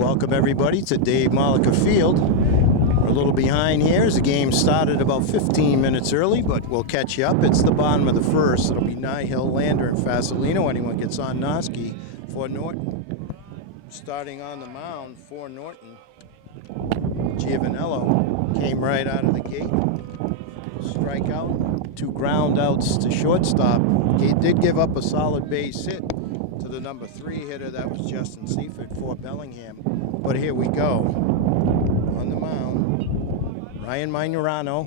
Welcome everybody to Dave Mollica Field. We're a little behind here as the game started about 15 minutes early, but we'll catch you up. It's the bottom of the first. It'll be Nihill, Lander, and Fasolino. Anyone gets on Noski for Norton. Starting on the mound for Norton, Giovanello came right out of the gate. Strikeout, 2 ground outs to shortstop. He did give up a solid base hit to the number 3 hitter. That was Justin Seifert for Bellingham. But here we go. On the mound, Ryan Minorano,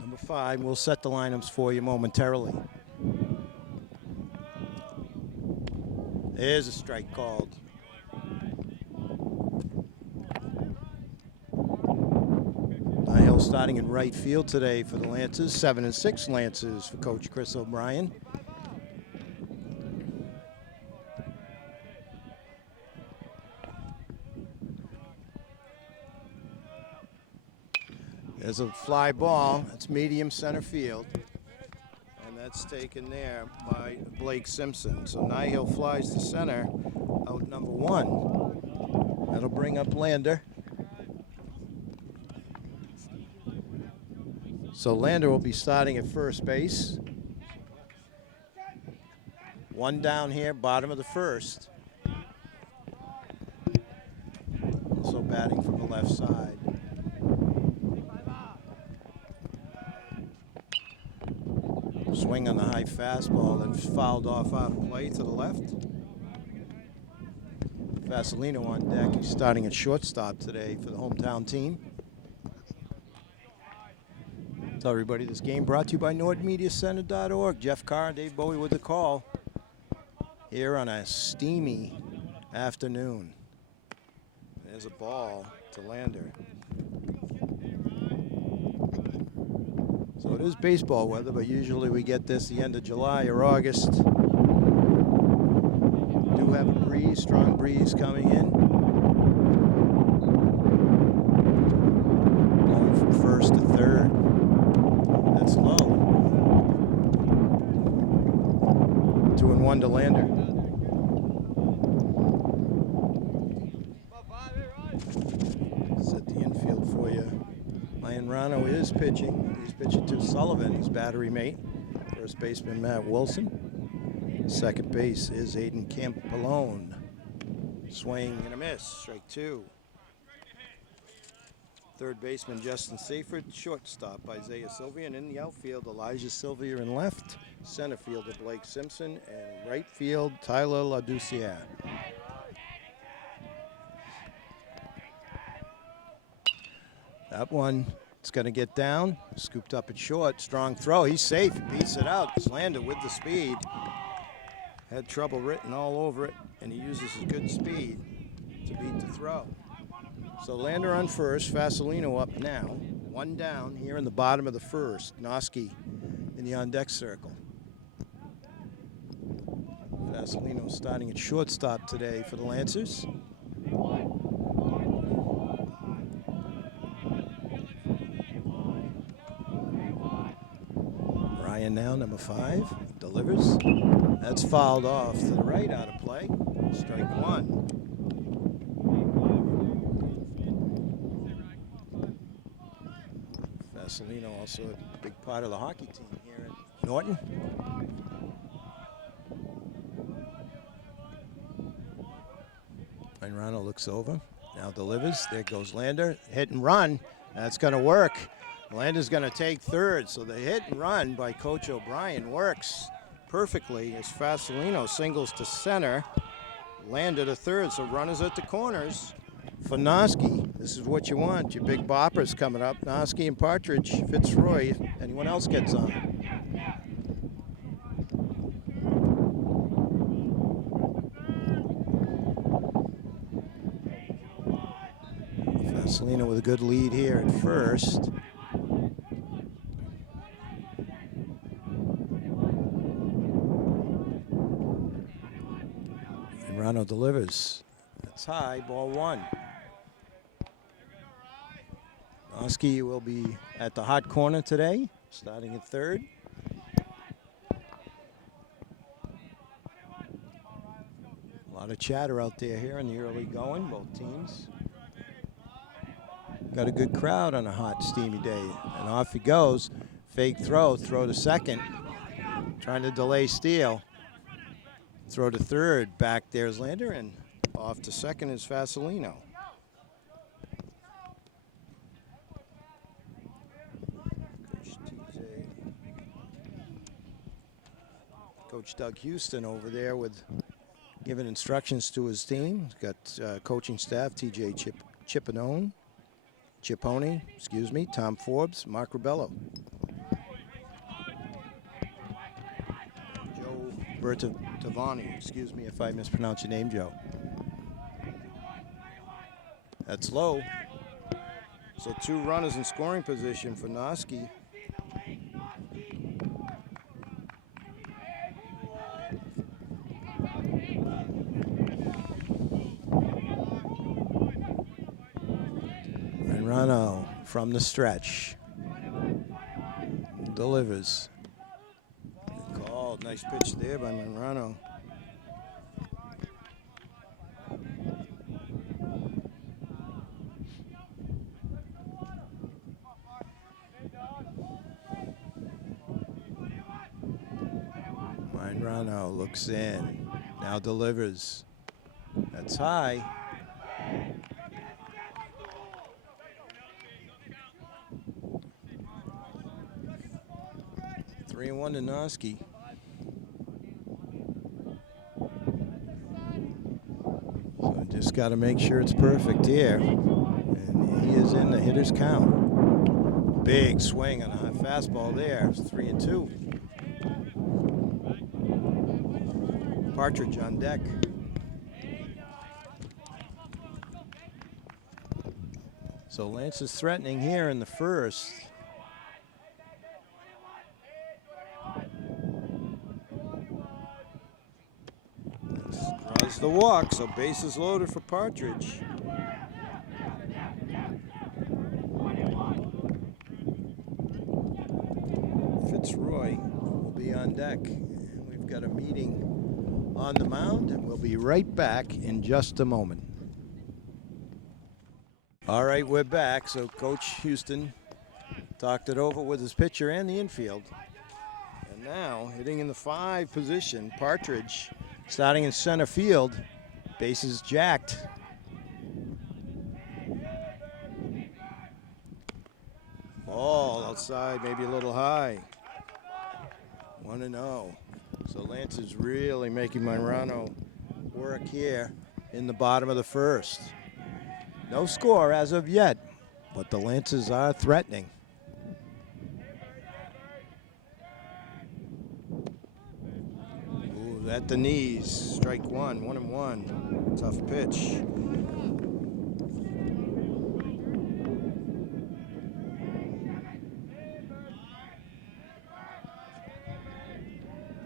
number 5. We'll set the lineups for you momentarily. There's a strike called. Nihill starting in right field today for the Lancers. 7-6 Lancers for Coach Chris O'Brien. There's a fly ball. It's medium center field. And that's taken there by Blake Simpson. So Nihill flies to center, out number 1. That'll bring up Lander. So Lander will be starting at first base. 1 down here, bottom of the first. Also batting from the left side. Swing on the high fastball and fouled off out of play to the left. Fasolino on deck. He's starting at shortstop today for the hometown team. Tell everybody this game brought to you by NortonMediaCenter.org. Jeff Carr and Dave Bowie with the call here on a steamy afternoon. There's a ball to Lander. So it is baseball weather, but usually we get this the end of July or August. Do have a breeze, strong breeze coming in. Going from first to third. That's low. 2-1 to Lander. Set the infield for you. Rano is pitching. He's pitching to Sullivan, his battery mate. First baseman Matt Wilson. Second base is Aiden Campolone. Swing and a miss, strike 2. Third baseman Justin Seifert. Shortstop Isaiah Sylvia. And in the outfield, Elijah Sylvia in left. Center fielder Blake Simpson. And right field, Tyler LaDuciere. That one, it's going to get down. Scooped up at short. Strong throw. He's safe. He beats it out. Lander with the speed. Had trouble written all over it, and he uses his good speed to beat the throw. So Lander on first. Fasolino up now. 1 down here in the bottom of the first. Noski in the on-deck circle. Fasolino starting at shortstop today for the Lancers. Ryan now, number 5, delivers. That's fouled off to the right, out of play. Strike 1. Fasolino also a big part of the hockey team here at Norton. And Ronald looks over, now delivers. There goes Lander, hit and run. That's going to work. Lander's going to take third, so the hit and run by Coach O'Brien works perfectly as Fasolino singles to center. Lander to third, so runners at the corners for Noski. This is what you want. Your big boppers coming up. Noski and Partridge, Fitzroy, anyone else gets on. Fasolino with a good lead here at first. Rano delivers. That's high, ball 1. Noski will be at the hot corner today, starting at third. A lot of chatter out there here in the early going, both teams. Got a good crowd on a hot, steamy day. And off he goes. Fake throw to second. Trying to delay steal. Throw to third. Back there's Lander, and off to second is Vasilino. Coach Doug Houston over there with giving instructions to his team. He's got coaching staff, TJ Chipone, excuse me, Tom Forbes, Mark Rubello. Joe Bertavani, excuse me if I mispronounce your name, Joe. That's low. So 2 runners in scoring position for Noski. Rano from the stretch. Delivers. Good call. Nice pitch there by Monrano. Monrano looks in. Now delivers. That's high. 3-1 to Noski. So just got to make sure it's perfect here. And he is in the hitter's count. Big swing on a high fastball there. It's 3-2. Partridge on deck. So Lance is threatening here in the first. Draws the walk, so bases loaded for Partridge. Fitzroy will be on deck. And we've got a meeting on the mound, and we'll be right back in just a moment. All right, we're back. So Coach Houston talked it over with his pitcher and the infield. And now hitting in the 5 position, Partridge starting in center field. Bases jacked. Ball outside, maybe a little high. 1-0. So Lance is really making Monrano work here in the bottom of the first. No score as of yet, but the Lancers are threatening. Ooh, at the knees, strike one, 1-1. Tough pitch.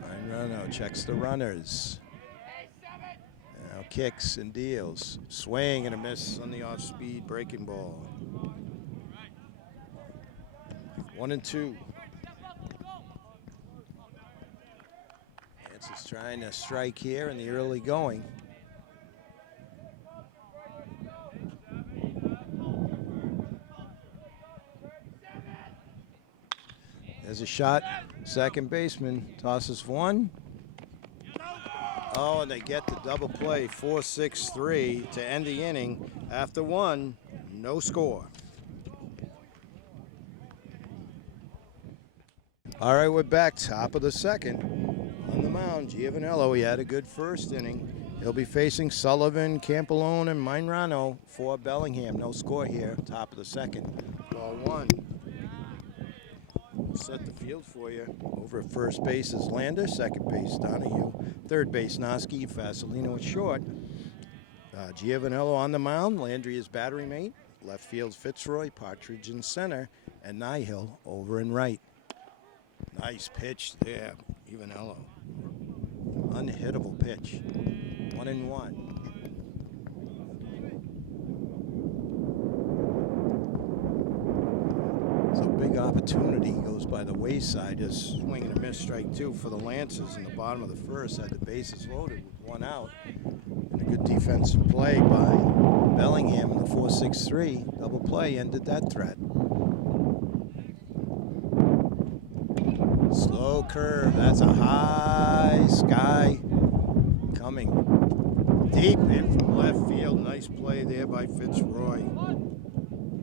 Monrano checks the runners. Now kicks and deals. Swing and a miss on the off-speed breaking ball. 1-2. Lance is trying to strike here in the early going. There's a shot. Second baseman tosses one. Oh, and they get the double play, 4-6-3 to end the inning. After one, no score. All right, we're back, top of the second. On the mound, Giovanello, he had a good first inning. He'll be facing Sullivan, Campolone, and Monrano for Bellingham. No score here, top of the second. Ball one. We'll set the field for you. Over at first base is Lander, second base Donahue, third base Noski, Vasilino at short. Giovanello on the mound, Landry is battery mate. Left field Fitzroy, Partridge in center, and Nihil over in right. Nice pitch there, Giovanello. Unhittable pitch. 1-1. So big opportunity goes by the wayside. Just swing and a miss, strike two for the Lancers in the bottom of the first. Had the bases loaded with one out. Good defensive play by Bellingham. The 4-6-3 double play ended that threat. Slow curve. That's a high sky coming deep in from left field. Nice play there by Fitzroy.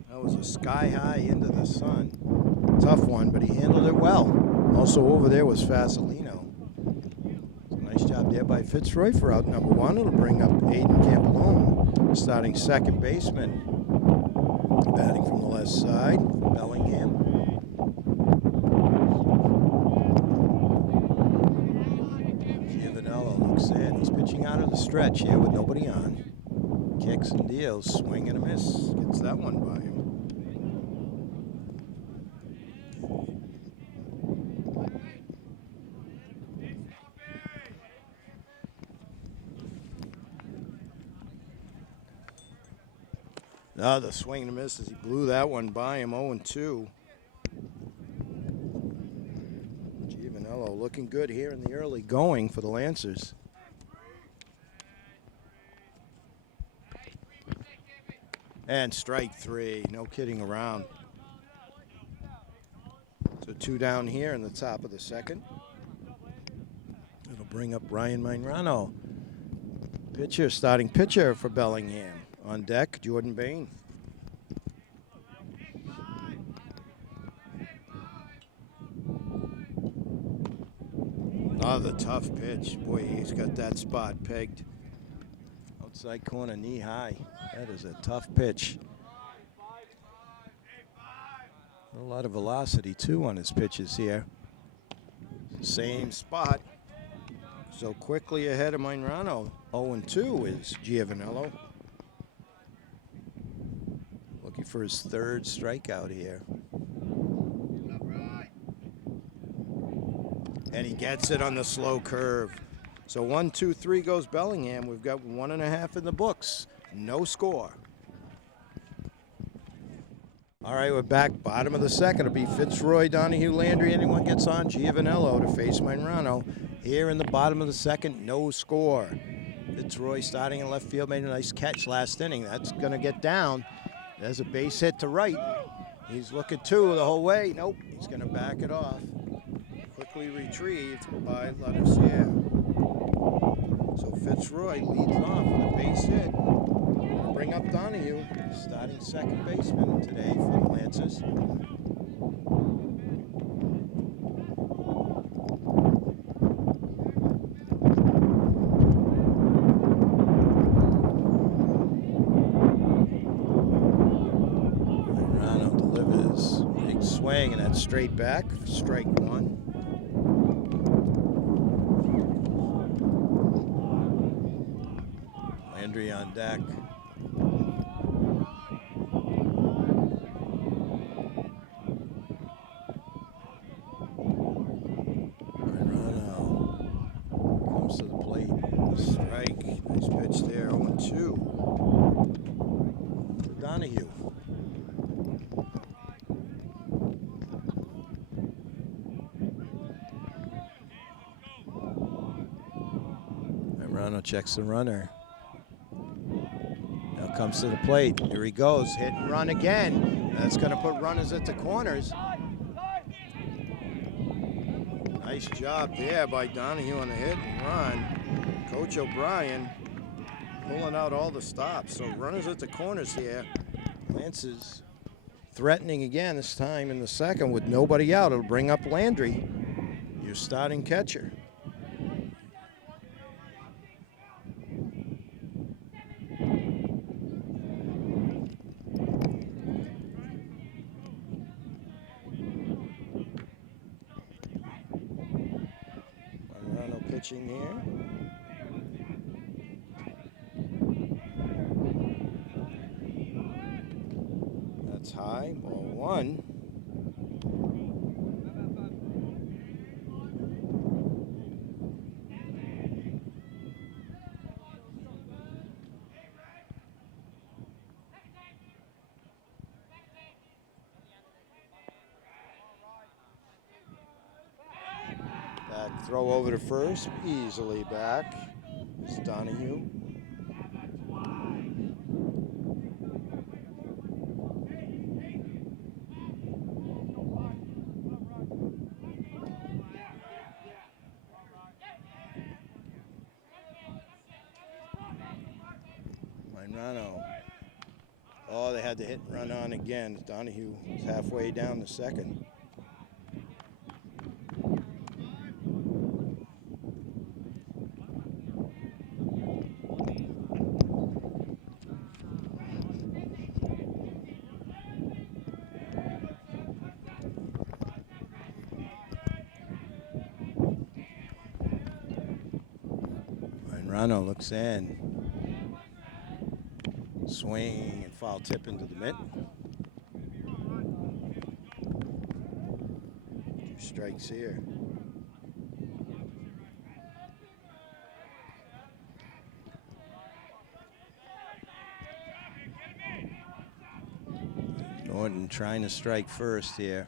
That was a sky high into the sun. Tough one, but he handled it well. Also over there was Fasolino. Nice job there by Fitzroy for out number one. It'll bring up Aiden Campolone, starting second baseman. Batting from the left side, Bellingham. Looks in. He's pitching out of the stretch here with nobody on. Kicks and deals, swing and a miss. Gets that one by him. The swing and a miss as he blew that one by him. 0-2. Giovanello looking good here in the early going for the Lancers. And strike three, no kidding around. So 2 down here in the top of the second. It'll bring up Ryan Mainrano. Starting pitcher for Bellingham. On deck, Jordan Bain. The tough pitch. Boy, he's got that spot pegged. Outside corner, knee high. That is a tough pitch. A lot of velocity, too, on his pitches here. Same spot. So quickly ahead of Mainrano. 0-2 is Giovanello. Looking for his third strikeout here. And he gets it on the slow curve. So 1, 2, 3 goes Bellingham. We've got 1.5 in the books. No score. All right, we're back. Bottom of the second. It'll be Fitzroy, Donahue, Landry. Anyone gets on. Giovanello to face Mainrano. Here in the bottom of the second, no score. Fitzroy starting in left field, made a nice catch last inning. That's going to get down. There's a base hit to right. He's looking the whole way. Nope, he's going to back it off. Quickly retrieved by Ladouceur. So Fitzroy leads off with a base hit. We'll bring up Donahue, starting second baseman today for the Lancers. Mainrano delivers big swing, and that's straight back, strike one. Landry on deck. Mainrano comes to the plate. Strike. Nice pitch there. 0-2. To Donahue. Mainrano checks the runner. Comes to the plate. Here he goes. Hit and run again. That's going to put runners at the corners. Nice job there by Donahue on the hit and run. Coach O'Brien pulling out all the stops. So runners at the corners here. Lancers threatening again, this time in the second with nobody out. It'll bring up Landry, your starting catcher. Pitching here. That's high, ball one. Throw over to first, easily back. It's Donahue. Rano. Oh, they had to hit and run on again. Donahue is halfway down the second. Rano looks in. Swing and foul tip into the mitt. 2 strikes here. Norton trying to strike first here.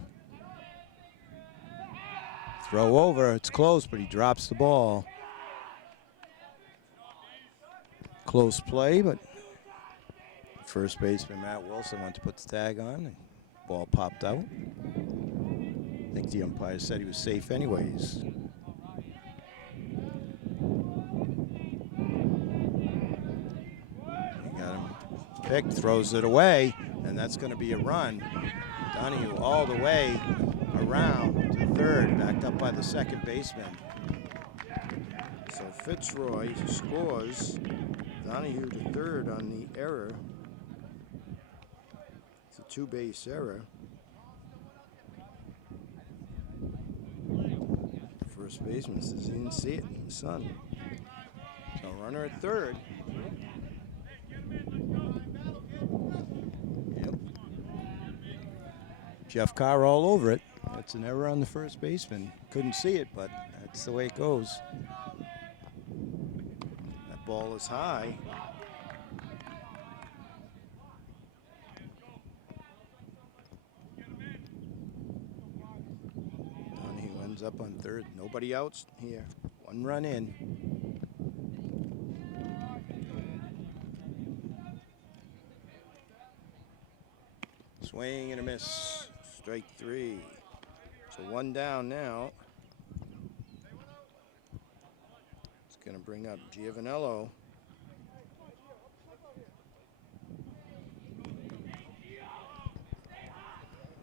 Throw over, it's close, but he drops the ball. Close play, but first baseman Matt Wilson went to put the tag on, and ball popped out. I think the umpire said he was safe anyways. He got him picked, throws it away, and that's going to be a run. Donahue all the way around to third, backed up by the second baseman. So Fitzroy scores. Donahue to third on the error. It's a 2-base error. First baseman says he didn't see it in the sun. So runner at third. Yep. Jeff Carr all over it. That's an error on the first baseman. Couldn't see it, but that's the way it goes. Ball is high. Donahue ends up on third. Nobody out here. 1 run in. Swing and a miss. Strike 3. So 1 down now. Going to bring up Giovanello.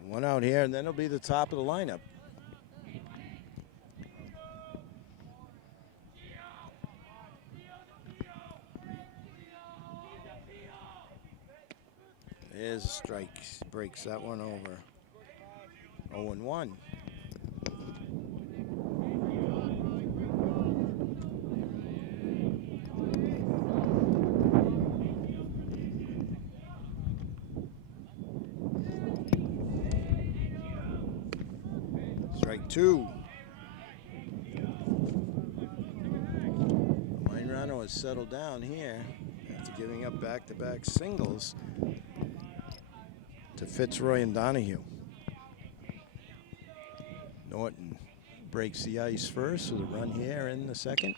One out here, and then it'll be the top of the lineup. There's a strike. Breaks that one over. 0-1. Strike 2. Rano has settled down here after giving up back-to-back singles to Fitzroy and Donahue. Norton breaks the ice first with a run here in the second.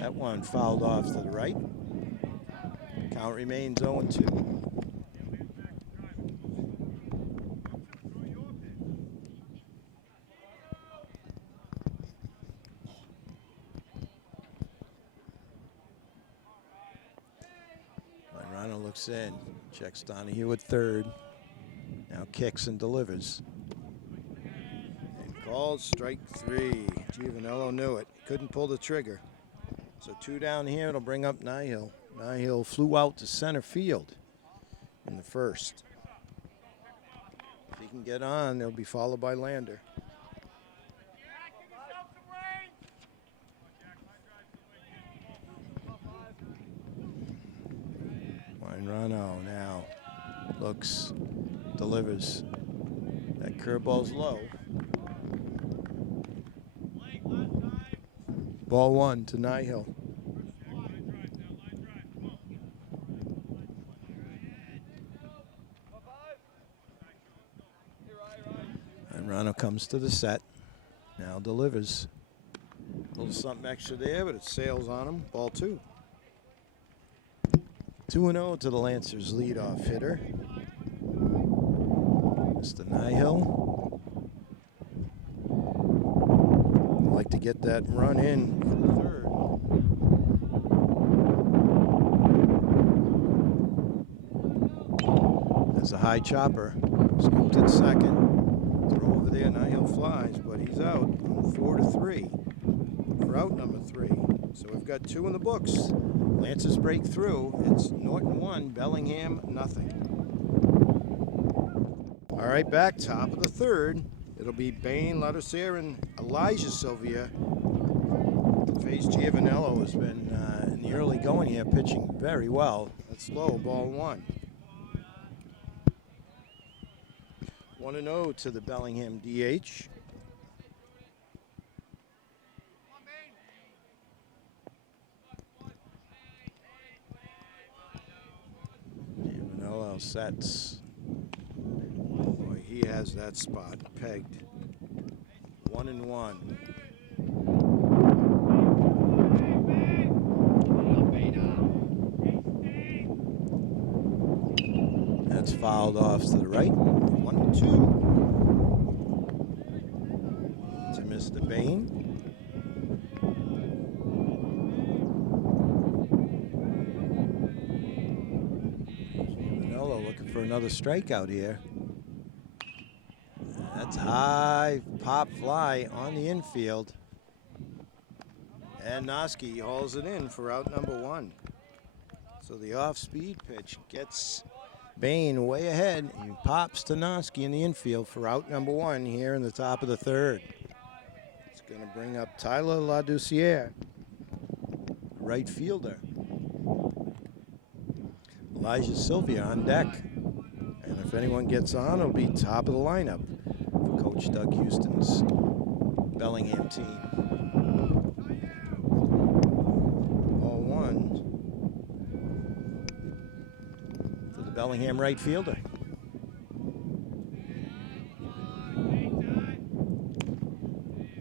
That one fouled off to the right. Count remains 0-2. Looks in, checks Donahue at third. Now kicks and delivers. And called strike 3. Giovanello knew it. Couldn't pull the trigger. So 2 down here. It'll bring up Nihil. Nihil flew out to center field in the first. If he can get on, they'll be followed by Lander. Rano now looks, delivers. That curveball's low. Ball 1 to Nihil. And Rano comes to the set. Now delivers. A little something extra there, but it sails on him. Ball 2. 2-0 to the Lancers' leadoff hitter, Mr. Nihil. Like to get that run in for the third. a high chopper. Scooped at second. Throw over there. Nihil flies, but he's out on 4-3 for out number 3. So we've got 2 in the books. Lancers break through. It's Norton 1, Bellingham nothing. All right, back top of the third. It'll be Bain, Ladouceur, and Elijah Sylvia. Face Giovanello has been in the early going here, pitching very well. That's low, ball 1. 1-0 to the Bellingham DH. Giovanello sets. Boy, he has that spot pegged. 1-1. That's fouled off to the right. 1-2 to Mr. Bain. Manolo looking for another strikeout here. That's high pop fly on the infield. And Noski hauls it in for out number 1. So the off-speed pitch gets Bain way ahead. He pops to Noski in the infield for out number 1 here in the top of the third. It's going to bring up Tyler Ladouceur, right fielder. Elijah Sylvia on deck. And if anyone gets on, it'll be top of the lineup for Coach Doug Houston's Bellingham team. Ball 1 to the Bellingham right fielder.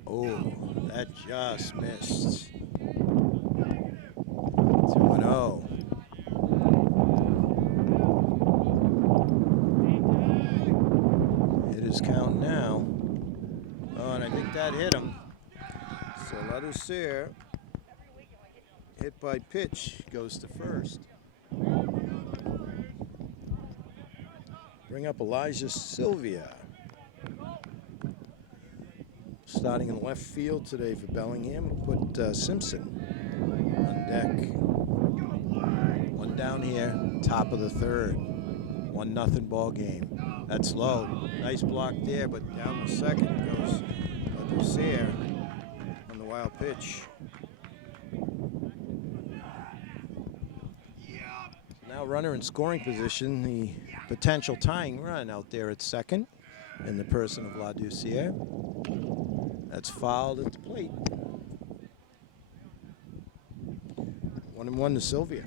Oh, that just missed. 2-0. It is count now. Oh, and I think that hit him. So Ladouceur, hit by pitch, goes to first. Bring up Elijah Sylvia. Starting in left field today for Bellingham. Put Simpson on deck. 1 down here, top of the third. 1-0 ball game. That's low. Nice block there, but down the second goes Ladouceur on the wild pitch. Now runner in scoring position, the potential tying run out there at second in the person of Ladouceur. That's fouled at the plate. 1-1 to Sylvia.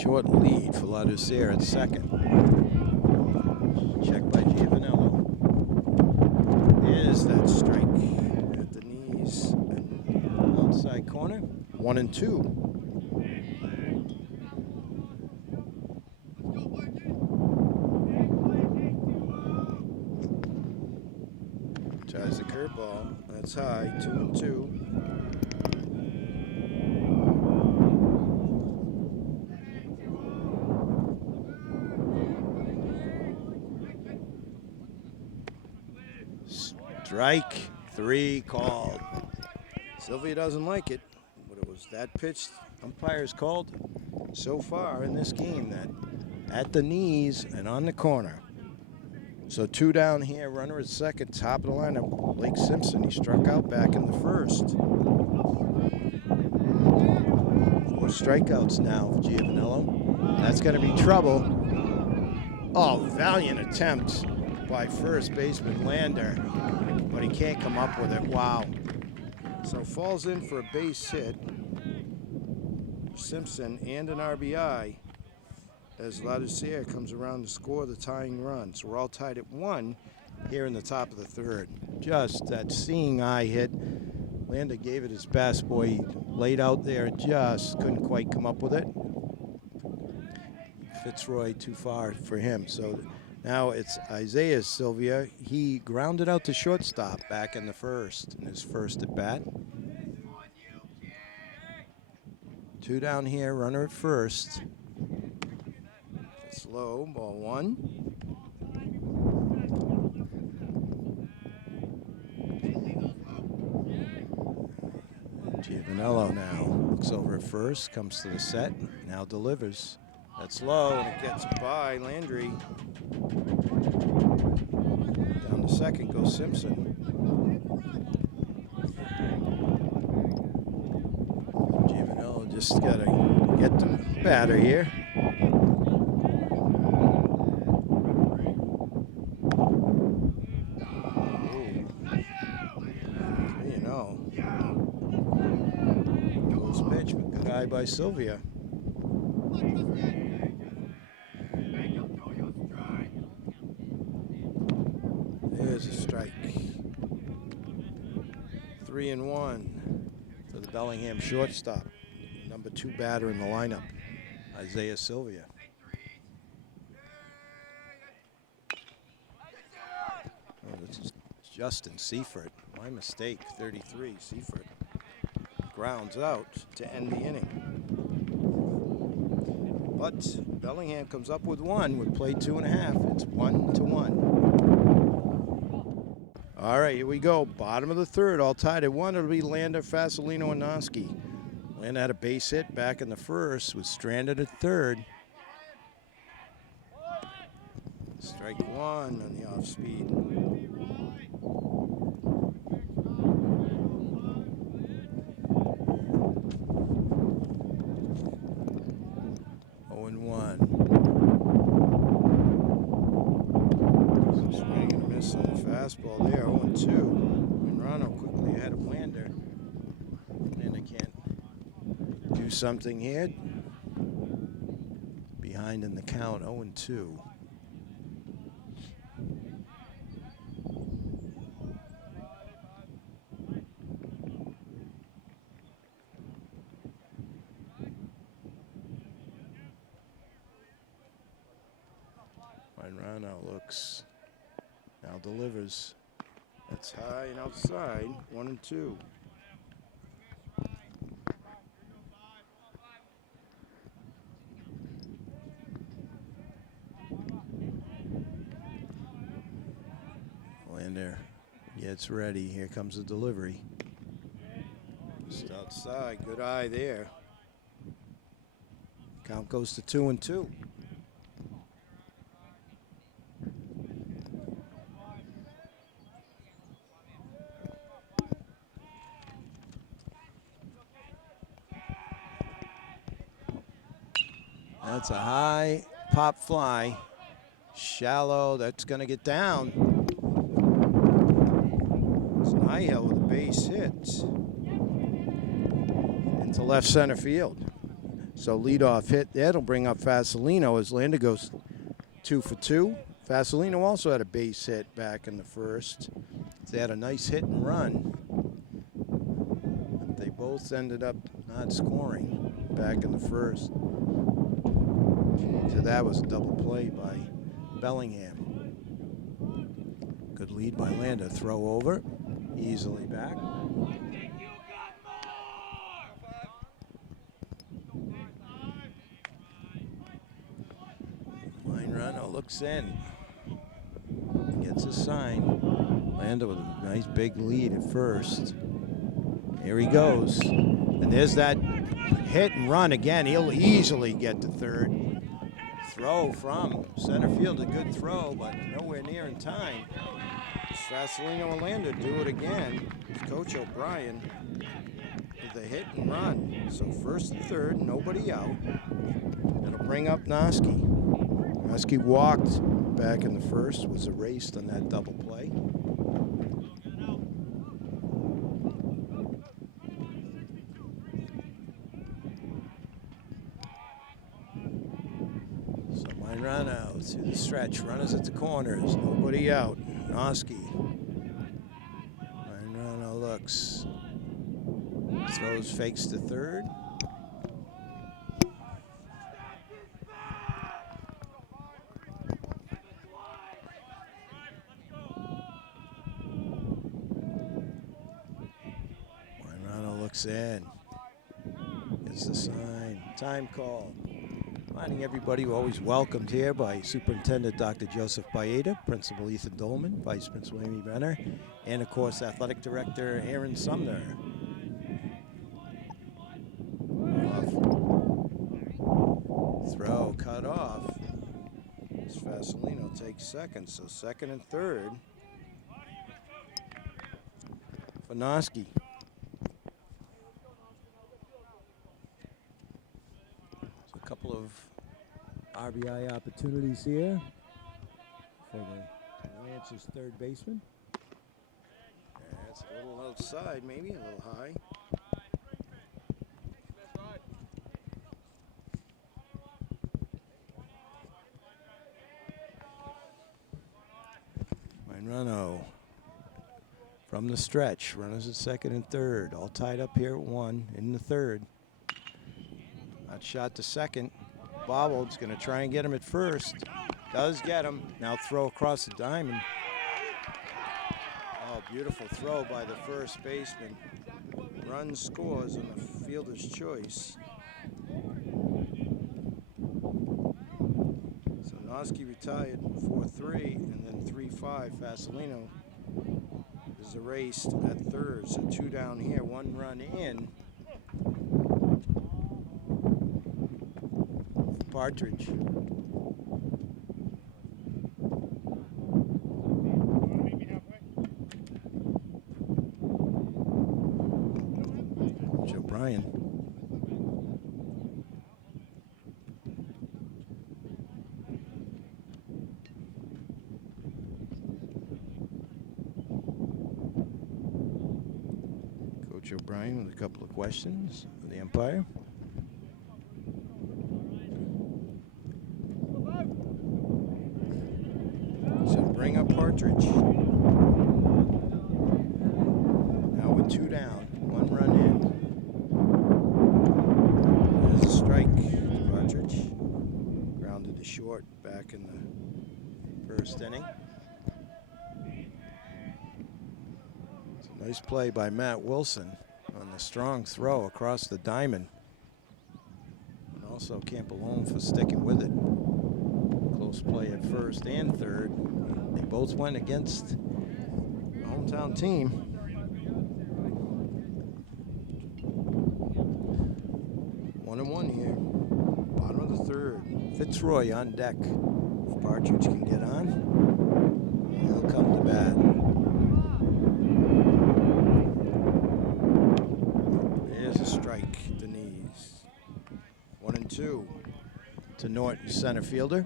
Short lead for Ladouceur at second. Check by Giovanello. Is that strike at the knees and outside corner? 1-2. Tries the curveball. That's high. 2-2. Strike 3 called. Sylvia doesn't like it, but it was that pitch umpires called so far in this game, that at the knees and on the corner. So 2 down here, runner at second, top of the lineup. Blake Simpson, he struck out back in the first. 4 strikeouts now for Giovanello. That's going to be trouble. Oh, valiant attempt by first baseman Lander, but he can't come up with it. Wow. So falls in for a base hit. Simpson and an RBI as Ladouceur comes around to score the tying run. So we're all tied at 1 here in the top of the third. Just that seeing eye hit. Lander gave it his best. Boy, he laid out there, just couldn't quite come up with it. Fitzroy too far for him. So Now it's Isaiah Sylvia. He grounded out to shortstop back in the first, in his first at bat. 2 down here, runner at first. It's low, ball 1. Giovanello now looks over at first, comes to the set, now delivers. That's low, and it gets by Landry. Down to second goes Simpson. Giovanello just got to get the batter here. Pitch, but good eye by Sylvia. There's a strike. 3-1 for the Bellingham shortstop. Number 2 batter in the lineup, Isaiah Sylvia. Oh, this is Justin Seifert. My mistake, 33, Seifert. Grounds out to end the inning. But Bellingham comes up with 1 with play 2.5. It's 1-1. All right, here we go. Bottom of the third, all tied at 1. It'll be Lander, Fasolino, and Noski. Lander had a base hit back in the first, was stranded at third. Strike 1 on the off speed. 0-1. Swing and a miss on the fastball there. 0-2. Monrano quickly ahead of Lander. Lander can't do something here. Behind in the count, 0-2. Monrano looks, now delivers. That's high and outside, 1-2. Lander gets ready. Here comes the delivery. Just outside, good eye there. Count goes to 2-2. That's a high pop fly. Shallow, that's going to get down. It's Nihil with a base hit into left center field. So leadoff hit, that'll bring up Fasolino as Lander goes 2 for 2. Fasolino also had a base hit back in the first. They had a nice hit and run. But they both ended up not scoring back in the first. So that was a double play by Bellingham. Good lead by Lander. Throw over, easily back. Monrano looks in, gets a sign. Lander with a nice big lead at first. Here he goes, and there's that hit and run again. He'll easily get to third. Throw from center field, a good throw, but nowhere near in time. Fasolino and Lander do it again. It's Coach O'Brien with the hit and run. So first and third, nobody out. It'll bring up Noski. Noski walked back in the first, was erased on that double play. Monrano through the stretch, runners at the corners, nobody out. Noski. Monrano looks, throws, fakes to third. Looks in. Gets the sign. Time call. Reminding everybody we're always welcomed here by Superintendent Dr. Joseph Baeta, Principal Ethan Dolman, Vice Principal Amy Benner, and of course Athletic Director Aaron Sumner. Throw cut off. As Vasilino takes second, so second and third. Fonoski. So a couple of RBI opportunities here for the Lancers' third baseman. That's a little outside, maybe a little high. Minrano from the stretch. Runners at second and third. All tied up here at one in the third. Hot shot to second. Bobbled. Going to try and get him at first. Does get him. Now throw across the diamond. Oh, beautiful throw by the first baseman. Run scores on the fielder's choice. So Noski retired 4-3 and then 3-5. Vasilino is erased at third. So two down here, one run in. Partridge. Coach O'Brien. Coach O'Brien with a couple of questions for the umpire. Bring up Partridge. Now with two down, one run in. There's a strike to Partridge. Grounded to short back in the first inning. It's a nice play by Matt Wilson on the strong throw across the diamond. And also Campolone for sticking with it. Close play at first and third. They both went against the hometown team. 1-1 here. Bottom of the third. Fitzroy on deck. If Partridge can get on, he'll come to bat. There's a strike to knees. 1-2 to Norton, center fielder.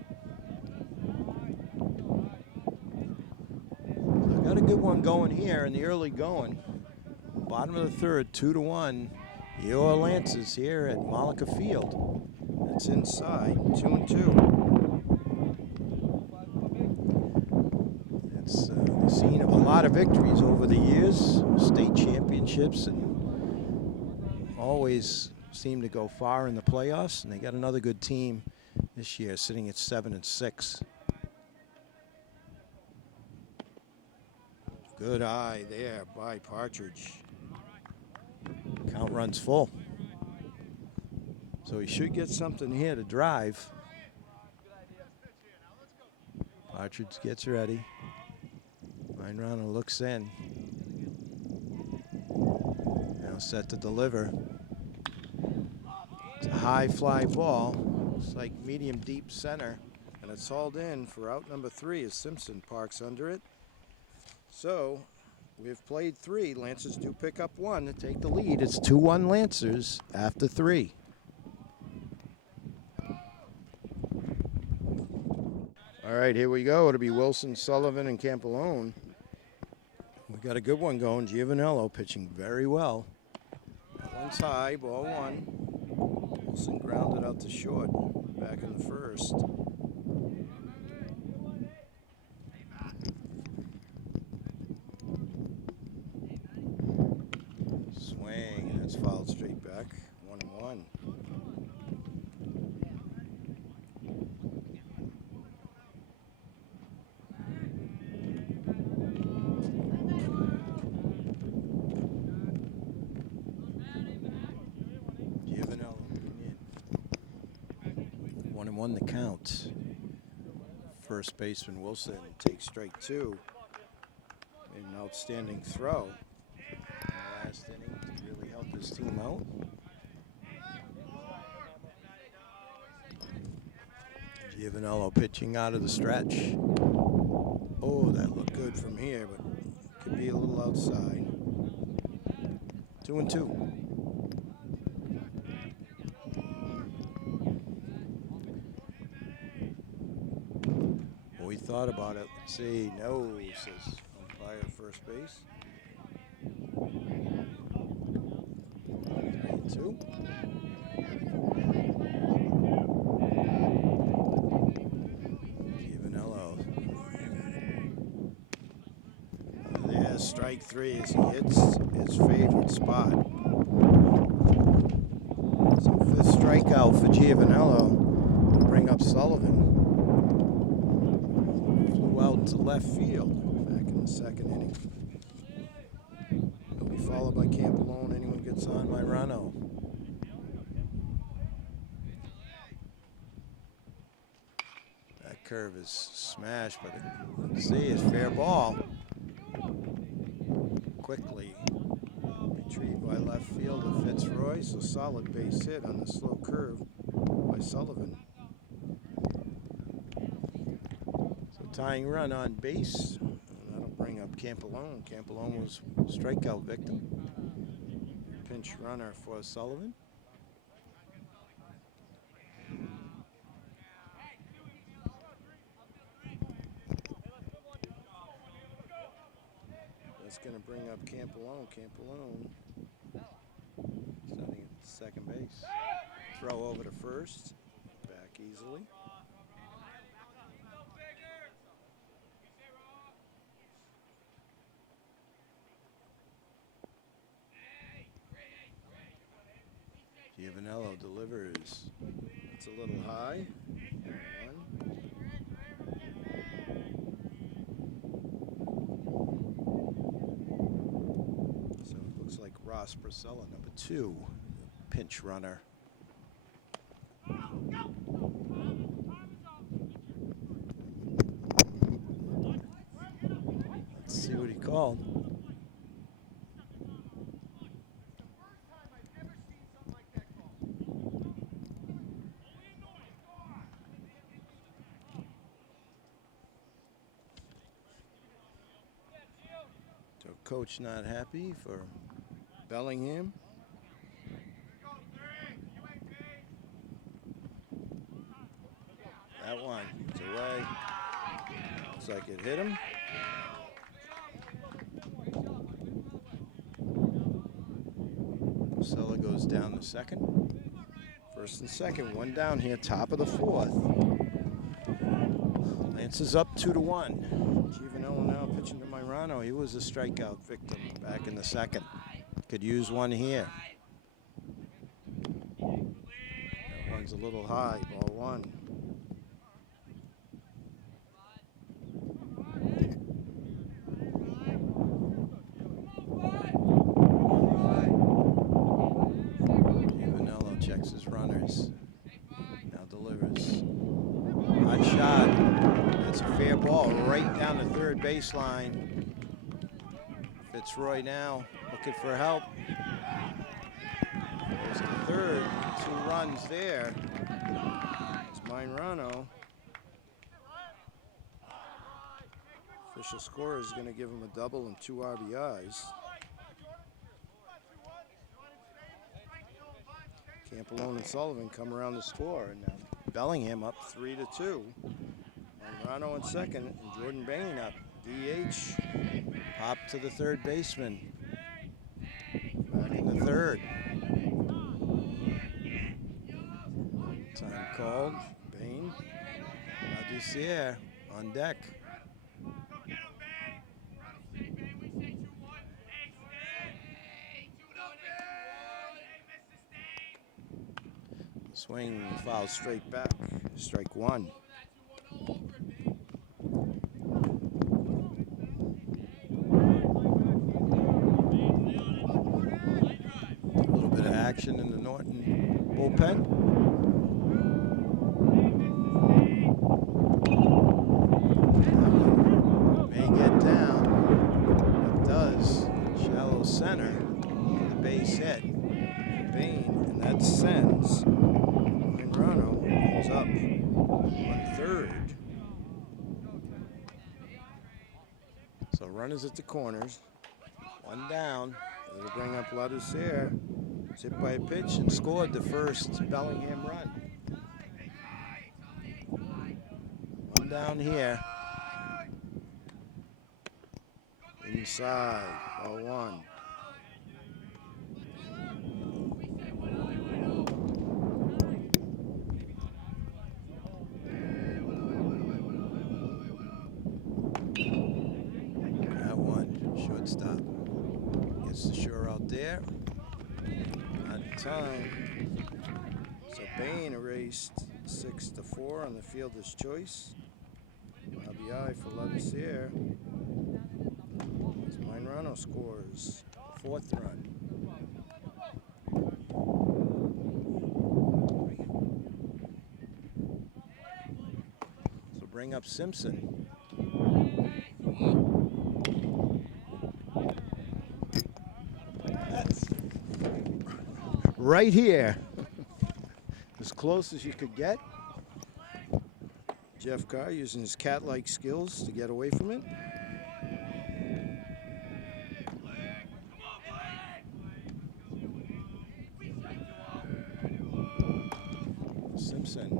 Got a good one going here in the early going. Bottom of the third, 2-1. Your Lancers here at Malika Field. It's inside, 2-2. It's the scene of a lot of victories over the years, state championships, and always seem to go far in the playoffs. And they got another good team this year, sitting at 7-6. Good eye there by Partridge. Count runs full. So he should get something here to drive. Partridge gets ready. Minrano looks in. Now set to deliver. It's a high fly ball. Looks like medium deep center. And it's hauled in for out number 3 as Simpson parks under it. So we've played 3. Lancers do pick up 1 to take the lead. It's 2-1 Lancers after 3. All right, here we go. It'll be Wilson, Sullivan, and Campolone. We got a good one going. Giovanello pitching very well. That one's high, ball 1. Wilson grounded out to short back in the first. Fouled straight back, 1-1. 1-1 the count. First baseman Wilson takes strike 2. Made an outstanding throw in the last inning to really help his team out. Giovanello pitching out of the stretch. Oh, that looked good from here, but could be a little outside. 2-2. We thought about it. Let's see, no, says umpire at first base. 3-2. Giovanello. There's strike 3 as he hits his favorite spot. So 5th strikeout for Giovanello to bring up Sullivan. Flew out to left field back in the 2nd inning. He'll be followed by Campolone. Anyone gets on Myrano. That curve is smashed, but see, it's fair ball. Quickly retrieved by left fielder Fitzroy, so solid base hit on the slow curve by Sullivan. So tying run on base, and that'll bring up Campolone. Campolone was strikeout victim. Pinch runner for Sullivan. That's going to bring up Campolone. Campolone starting at second base. Throw over to first. Back easily. Giovanello delivers. It's a little high. 1. Looks like Ross Bracella, number 2, pinch runner. Let's see what he called. So coach not happy for Bellingham. That one, it's away. Looks like it hit him. Bracella goes down to second. First and second, one down here, top of the 4th. Lance is up 2-1. Giovanello now pitching to Myrano. He was a strikeout victim back in the 2nd. Could use one here. That one's a little high, ball 1. Giovanello checks his runners. Now delivers. Hot shot. That's a fair ball right down the 3rd baseline. Fitzroy now looking for help. Goes to 3rd. 2 runs there. It's Myrano. Official score is going to give him a double and 2 RBIs. Campolone and Sullivan come around the score, and Bellingham up 3-2. Myrano in second, and Jordan Bain up. DH. Pop to the 3rd baseman. Back in the 3rd. Time called. Bain. Laducier on deck. Swing, foul straight back. Strike 1. Action in the Norton bullpen. center for the base hit. Bain, and that sends Monroe is up on third. So runners at the corners, one down. It'll bring up letters here. It's hit by a pitch and scored the first Bellingham run. One down here. Inside, 0-1. That one, shortstop. Gets the shore out there. Not in time. So Bain erased 6-4 on the fielder's choice. RBI for Levasseur. As Monroe scores the fourth run. So bring up Simpson. That's right here. As close as you could get. Jeff Carr using his cat-like skills to get away from it. Simpson.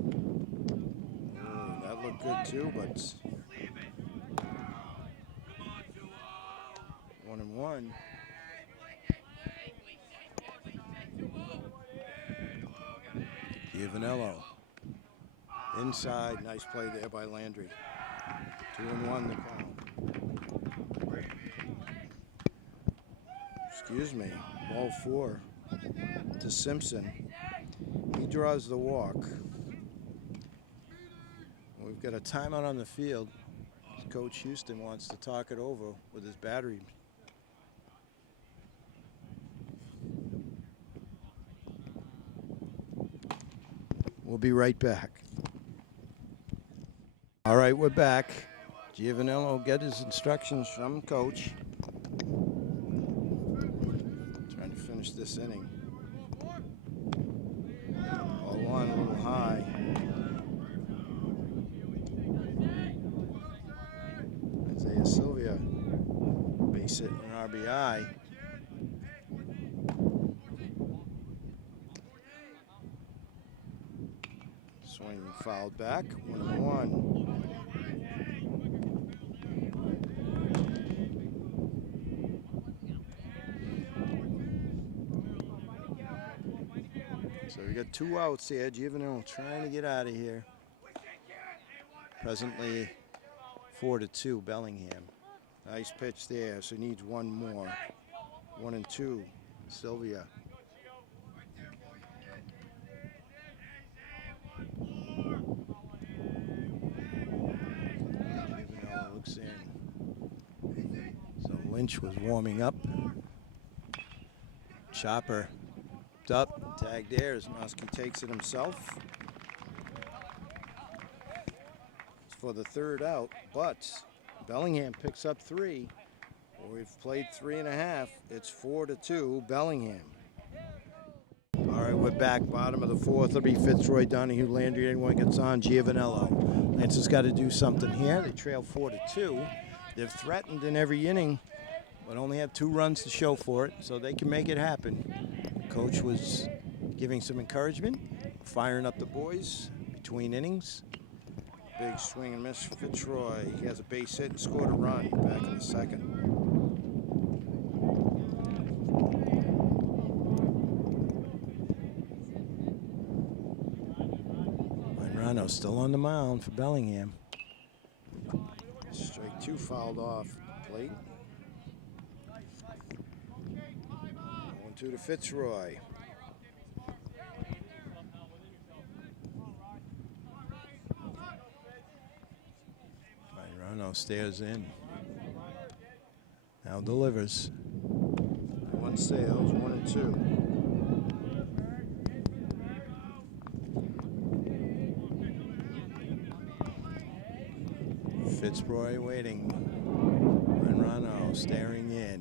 Oh, that looked good too, but 1-1. Giovanello. Inside, nice play there by Landry. 2-1 the count. Excuse me, ball 4 to Simpson. He draws the walk. We've got a timeout on the field. Coach Houston wants to talk it over with his battery. We'll be right back. All right, we're back. Giovanello will get his instructions from coach. Trying to finish this inning. Ball 1 a little high. Isaiah Sylvia, base hit and RBI. Swing fouled back, 1-1. So we got 2 outs here. Giovanello trying to get out of here. Presently 4-2 Bellingham. Nice pitch there, so needs one more. 1-2 Sylvia. Giovanello looks in. So Lynch was warming up. Chopper up, tag there as Noski takes it himself. It's for the 3rd out, but Bellingham picks up 3. We've played 3.5. It's 4-2 Bellingham. All right, we're back. Bottom of the 4th. It'll be Fitzroy, Donahue, Landry. Anyone gets on. Giovanello. Lance has got to do something here. They trail 4-2. They've threatened in every inning, but only have 2 runs to show for it, so they can make it happen. Coach was giving some encouragement, firing up the boys between innings. Big swing and miss for Fitzroy. He has a base hit and scored a run back in the 2nd. Monroe still on the mound for Bellingham. Strike 2 fouled off the plate. 1-2 to Fitzroy. Monroe stares in. Now delivers. 1 sails, 1-2. Fitzroy waiting. Monroe staring in.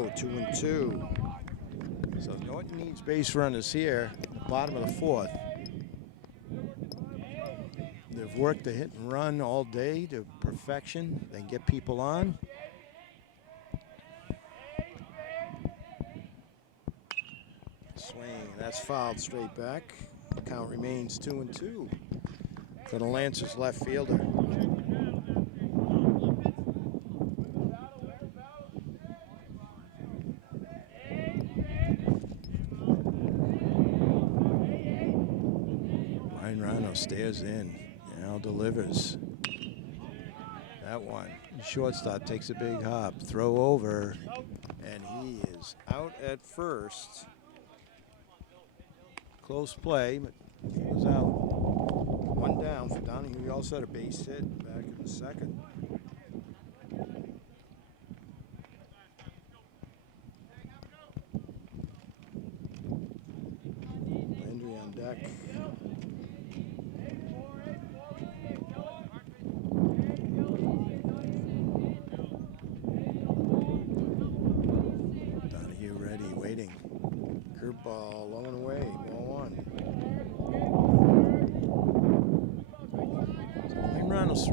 0, 2-2. So Norton needs base runners here, bottom of the fourth. They've worked the hit and run all day to perfection. They can get people on. Swing, that's fouled straight back. Count remains 2-2 for the Lancers left fielder. Stares in, now delivers. That one, shortstop takes a big hop, throw over, and he is out at first. Close play, but he was out. One down for Donahue. He also had a base hit back in the second. Landry on deck. Ball low and away, ball one. Wayne Ronald's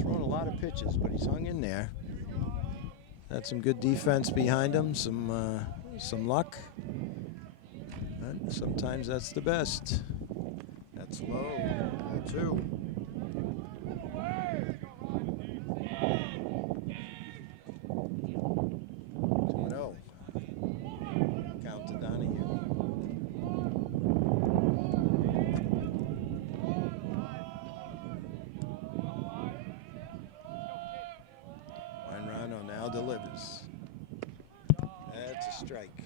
throwing a lot of pitches, but he's hung in there. Had some good defense behind him, some luck. But sometimes that's the best. That's low, 2. Delivers. That's a strike.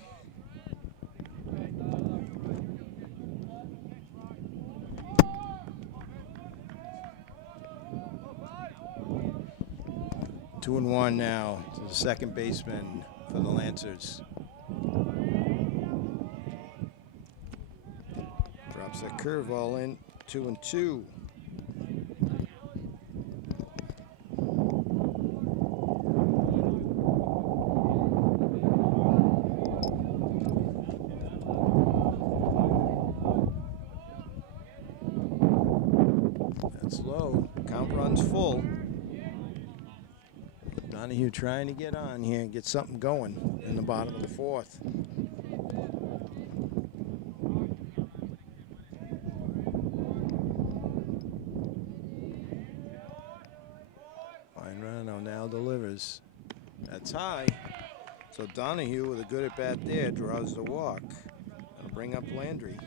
Two and one now to the second baseman for the Lancers. Drops that curveball in. 2-2. Low, count runs full. Donahue trying to get on here and get something going in the bottom of the fourth. Rano now delivers. That's high. So Donahue with a good at bat there draws the walk. That'll bring up Landry.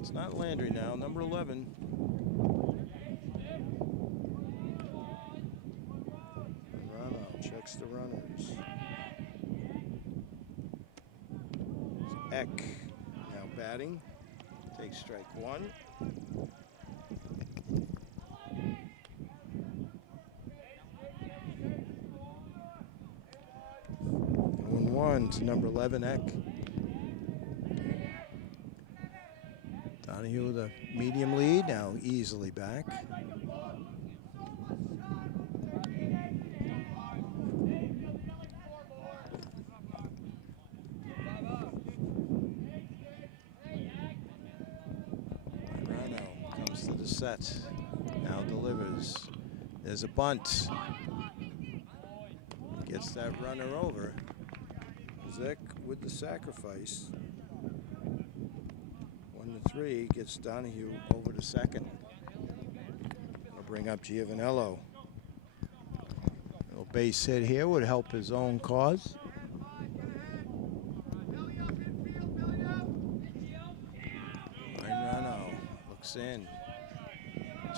It's not Landry now, number 11. Rano checks the runners. It's Eck now batting. Takes strike one. Going one to number 11, Eck. Donahue with a medium lead, now easily back. Rano comes to the set, now delivers. There's a bunt. Gets that runner over. Zick with the sacrifice. 1-3 gets Donahue over to second. It'll bring up Giovanello. Little base hit here would help his own cause. Rano looks in,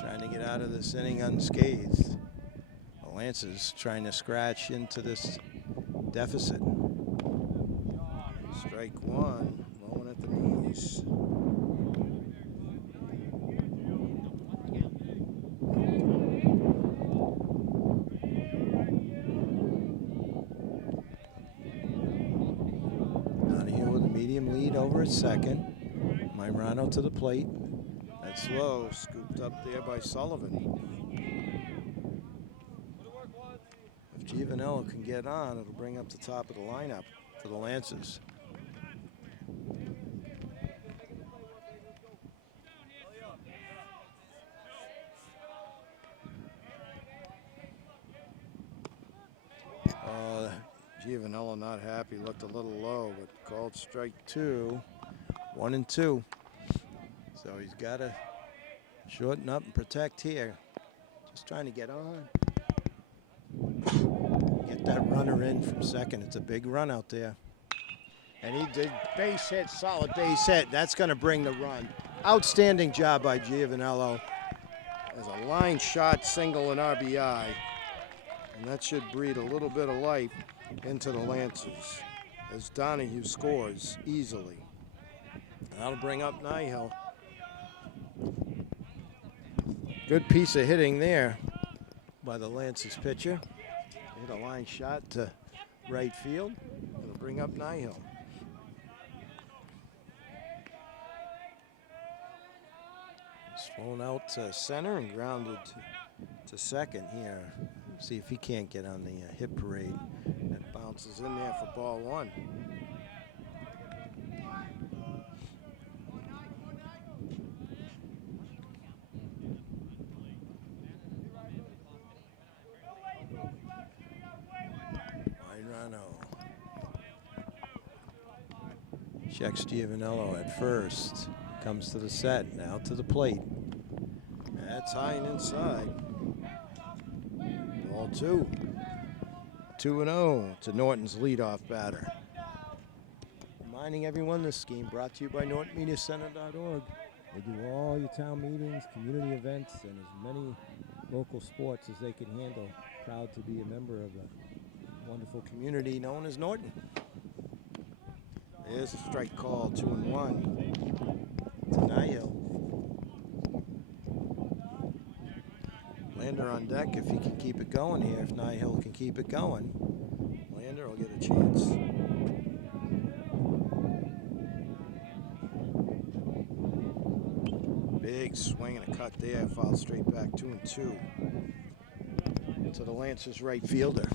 trying to get out of this inning unscathed. The Lancers trying to scratch into this deficit. Strike one, blowing at the knees. over at second. Myrano to the plate. That's low, scooped up there by Sullivan. If Giovanello can get on, it'll bring up the top of the lineup for the Lancers. Giovanello not happy, looked a little low, but called strike 2, 1-2. So he's got to shorten up and protect here. Just trying to get on. Get that runner in from second. It's a big run out there. And he did base hit, solid base hit. That's going to bring the run. Outstanding job by Giovanello. As a line shot, single, and RBI. And that should breathe a little bit of life into the Lancers as Donahue scores easily. That'll bring up Nihil. Good piece of hitting there by the Lancers pitcher. Hit a line shot to right field. It'll bring up Nihil. It's flown out to center and grounded to second here. See if he can't get on the hit parade. That bounces in there for ball 1. Checks Giovanello at first. Comes to the set, now to the plate. That's high and inside. Ball 2. 2-0 to Norton's leadoff batter. Reminding everyone this game brought to you by NortonMediaCenter.org. They do all your town meetings, community events, and as many local sports as they can handle. Proud to be a member of a wonderful community known as Norton. There's a strike call, 2-1 to Nihil. Lander on deck if he can keep it going here. If Nihil can keep it going, Lander will get a chance. Big swing and a cut there, foul straight back, 2-2 to the Lancers right fielder.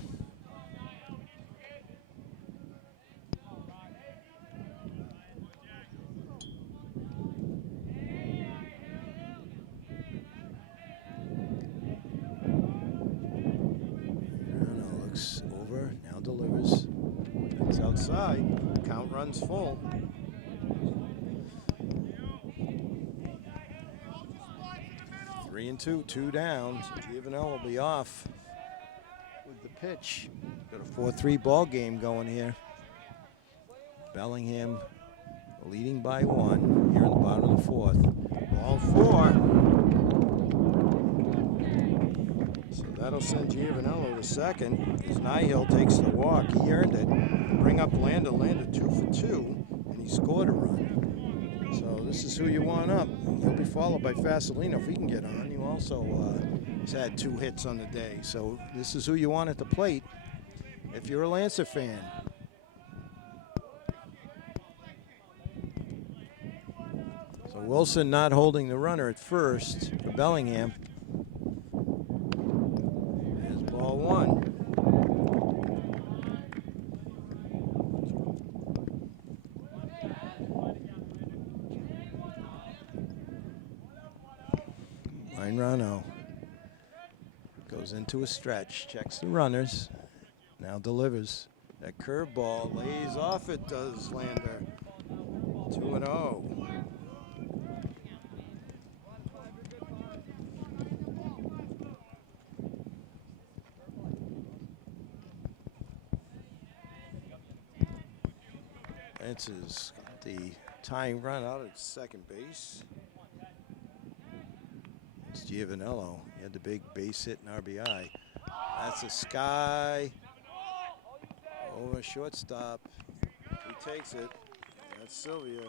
Count runs full. 3-2, 2 down. Giovanello will be off with the pitch. Got a 4-3 ball game going here. Bellingham leading by 1 here in the bottom of the 4th. Ball 4. So that'll send Giovanello to second as Nihil takes the walk. He earned it. Bring up Lander. Lander 2 for 2, and he scored a run. So this is who you want up. He'll be followed by Fasolino if he can get on. He also has had 2 hits on the day. So this is who you want at the plate if you're a Lancer fan. So Wilson not holding the runner at first for Bellingham. There's ball 1. Rano goes into a stretch, checks the runners, now delivers. That curveball lays off, it does, Lander. 2-0. This is the tying run out at second base. It's Giovanello. He had the big base hit and RBI. That's a sky over shortstop. He takes it. That's Sylvia.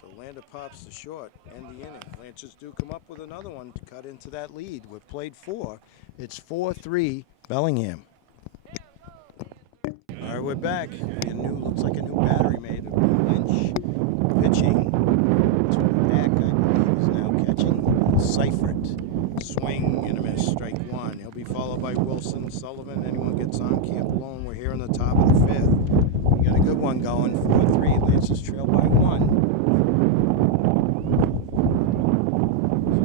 So Lander pops the short. End the inning. Lancers do come up with another one to cut into that lead. We've played 4. It's 4-3 Bellingham. All right, we're back. Looks like a new battery made of Lynch pitching. Back, I believe, is now catching. Seifert. Swing and a miss. Strike one. He'll be followed by Wilson, Sullivan. Anyone gets on, Camp alone. We're here in the top of the fifth. We got a good one going. 4-3. Lancers trail by one.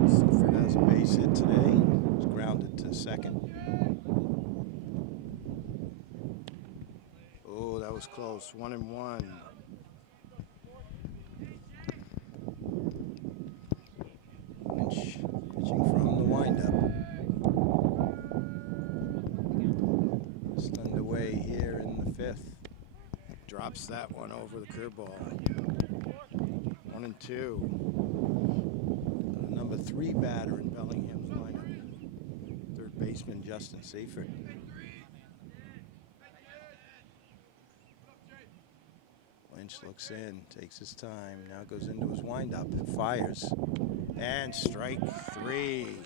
Seifert has a base hit today. He's grounded to second. Oh, that was close. 1-1. Pitching from the windup. Just underway here in the fifth. Drops that one over the curveball. 1-2. The number 3 batter in Bellingham's lineup. Third baseman Justin Seifert. Lynch looks in, takes his time, now goes into his windup, fires, and strike 3.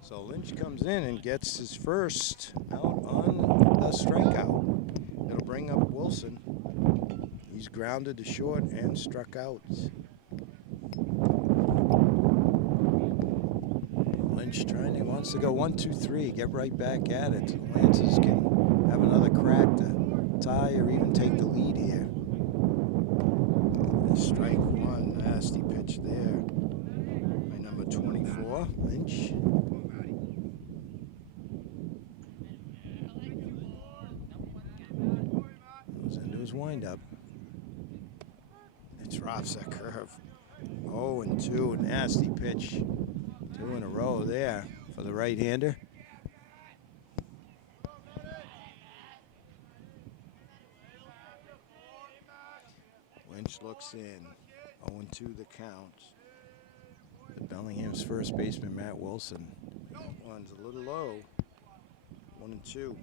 So Lynch comes in and gets his first out on the strikeout. It'll bring up Wilson. He's grounded to short and struck out. Lynch wants to go 1-2-3, get right back at it. The Lancers can have another crack to tie or even take the lead here. And strike one, nasty pitch there by number 24, Lynch. Goes into his windup. It drops that curve. 0-2, nasty pitch. 2 in a row there for the right-hander. Lynch looks in. 0-2 the count. The Bellingham's first baseman, Matt Wilson. One's a little low. 1-2.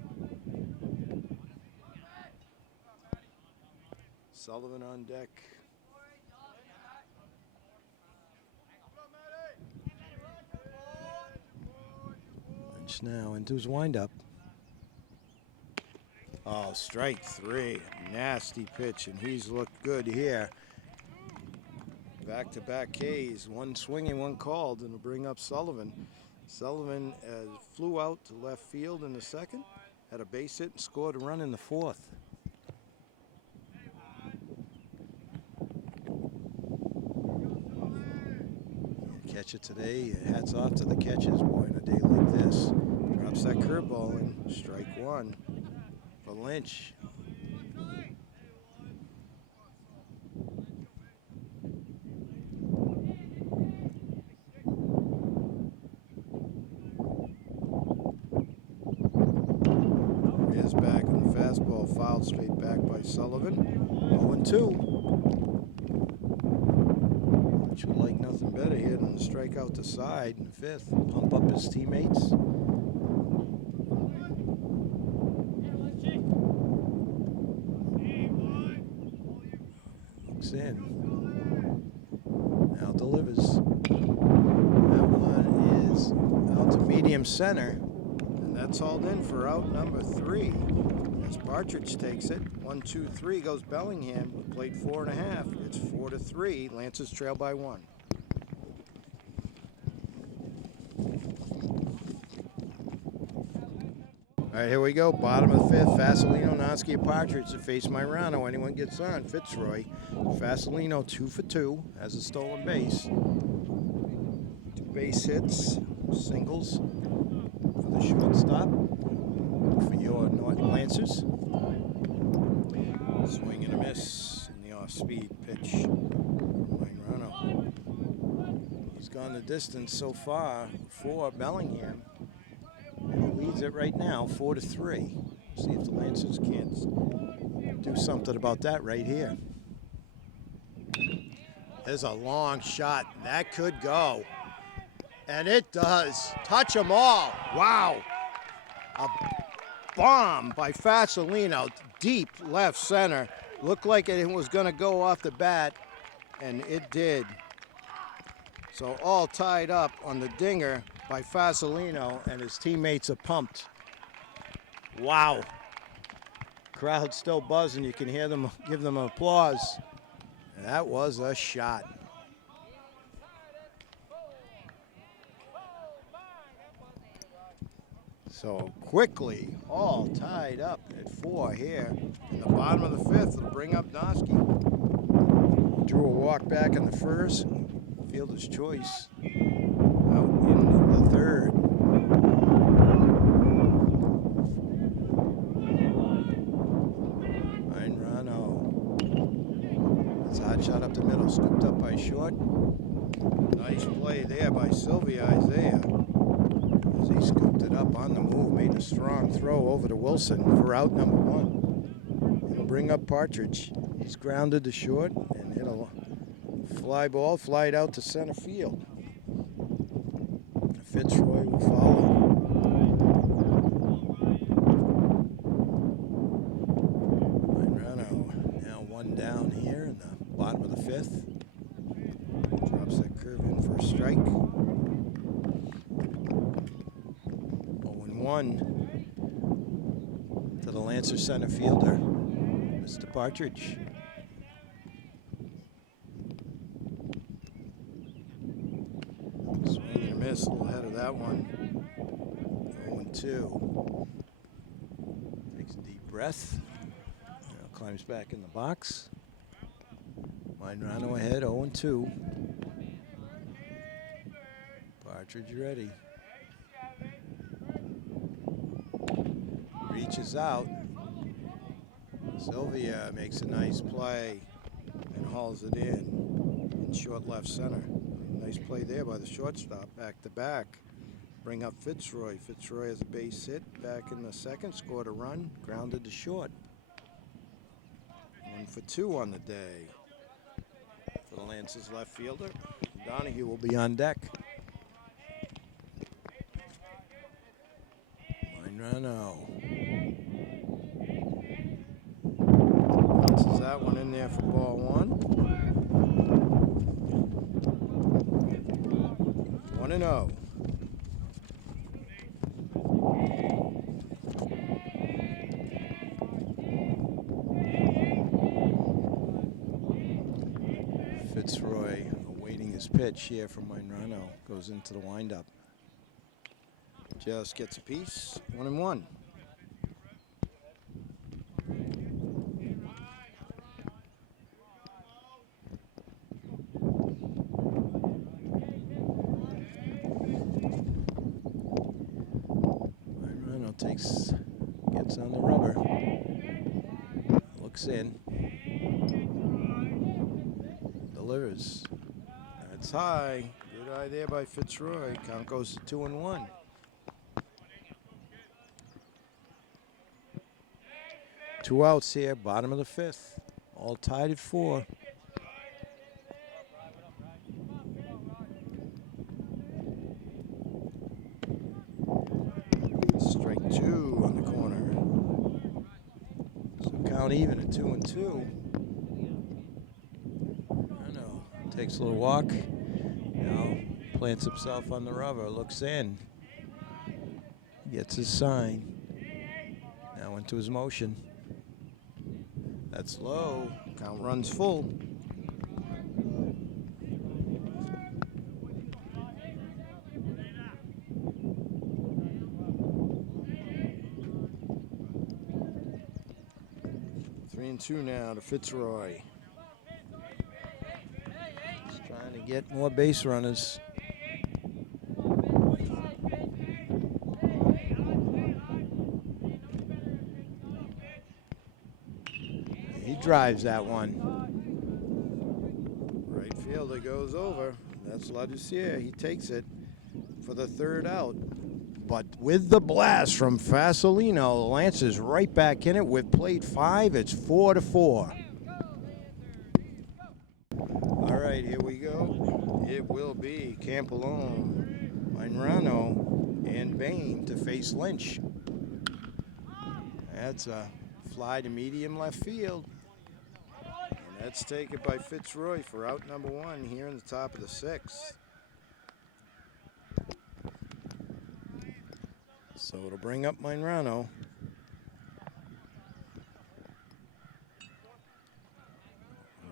Sullivan on deck. Lynch now into his windup. Oh, strike 3. Nasty pitch, and he's looked good here. Back-to-back Ks. One swinging, one called, and will bring up Sullivan. Sullivan flew out to left field in the second, had a base hit, and scored a run in the fourth. Catcher today, hats off to the catchers, boy, on a day like this. Drops that curveball in, strike 1 for Lynch. Is back on the fastball, fouled straight back by Sullivan. 0-2. Lynch would like nothing better here than to strike out the side in the fifth, pump up his teammates. Looks in. Now delivers. That one is out to medium center. That's hauled in for out number 3. As Partridge takes it. 1-2-3 goes Bellingham. Played 4.5. It's 4-3. Lancers trail by 1. All right, here we go. Bottom of the fifth. Fasolino, Nonsky, and Partridge to face Myrano. Anyone gets on. Fitzroy. Fasolino 2 for 2. Has a stolen base. 2 base hits. Singles. The shortstop for your Norton Lancers. Swing and a miss in the off-speed pitch. Myrano. He's gone the distance so far for Bellingham, and he leads it right now 4-3. See if the Lancers can't do something about that right here. There's a long shot. That could go. And it does. Touch them all. Wow. A bomb by Fasolino, deep left center. Looked like it was going to go off the bat, and it did. So all tied up on the dinger by Fasolino, and his teammates are pumped. Wow. crowd's still buzzing. You can hear them, give them applause. And that was a shot. So quickly, all tied up at 4 here in the bottom of the 5th. It'll bring up Nosky. Drew a walk back in the first. Fielder's choice out in the 3rd. It's a hot shot up the middle, scooped up by Short. Nice play there by Sylvia Isaiah. As he scooped it up on the move, made a strong throw over to Wilson for out number 1. He'll bring up Partridge. He's grounded to Short and hit a fly ball, flied out to center field. Fitzroy will follow. Down here in the bottom of the 5th. Drops that curve in for a strike. 0-1 to the Lancer center fielder, Mr. Partridge. Swing and a miss, a little ahead of that one. 0-2. Takes a deep breath. Climbs back in the box. Minrano ahead, 0-2. Partridge ready. Reaches out. Sylvia makes a nice play and hauls it in short left center. Nice play there by the shortstop, back to back. Bring up Fitzroy. Fitzroy has a base hit back in the 2nd, scored a run, grounded to short. 1 for 2 on the day for the Lancers left fielder. Donahue will be on deck. Minrano bounces that one in there for ball 1. 1-0. Fitzroy awaiting his pitch here from Minrano. Goes into the windup. Just gets a piece. 1-1. Minrano gets on the rubber. Looks in. Delivers. That's high. Good eye there by Fitzroy. Count goes to 2-1. Two outs here, bottom of the 5th. All tied at 4. Strike 2 on the corner. So count even at 2-2. Takes a little walk, plants himself on the rubber, looks in, gets his sign, now into his motion. That's low, count runs full. Three and 2 now to Fitzroy. Trying to get more base runners. He drives that one. Right fielder goes over. That's Laducier. He takes it for the 3rd out. But with the blast from Fasolino, the Lancers right back in it. We've played 5. It's 4-4. All right, here we go. It will be Campolone, Minrano, and Bain to face Lynch. That's a fly to medium left field. And that's taken by Fitzroy for out number 1 here in the top of the 6th. So it'll bring up Minrano.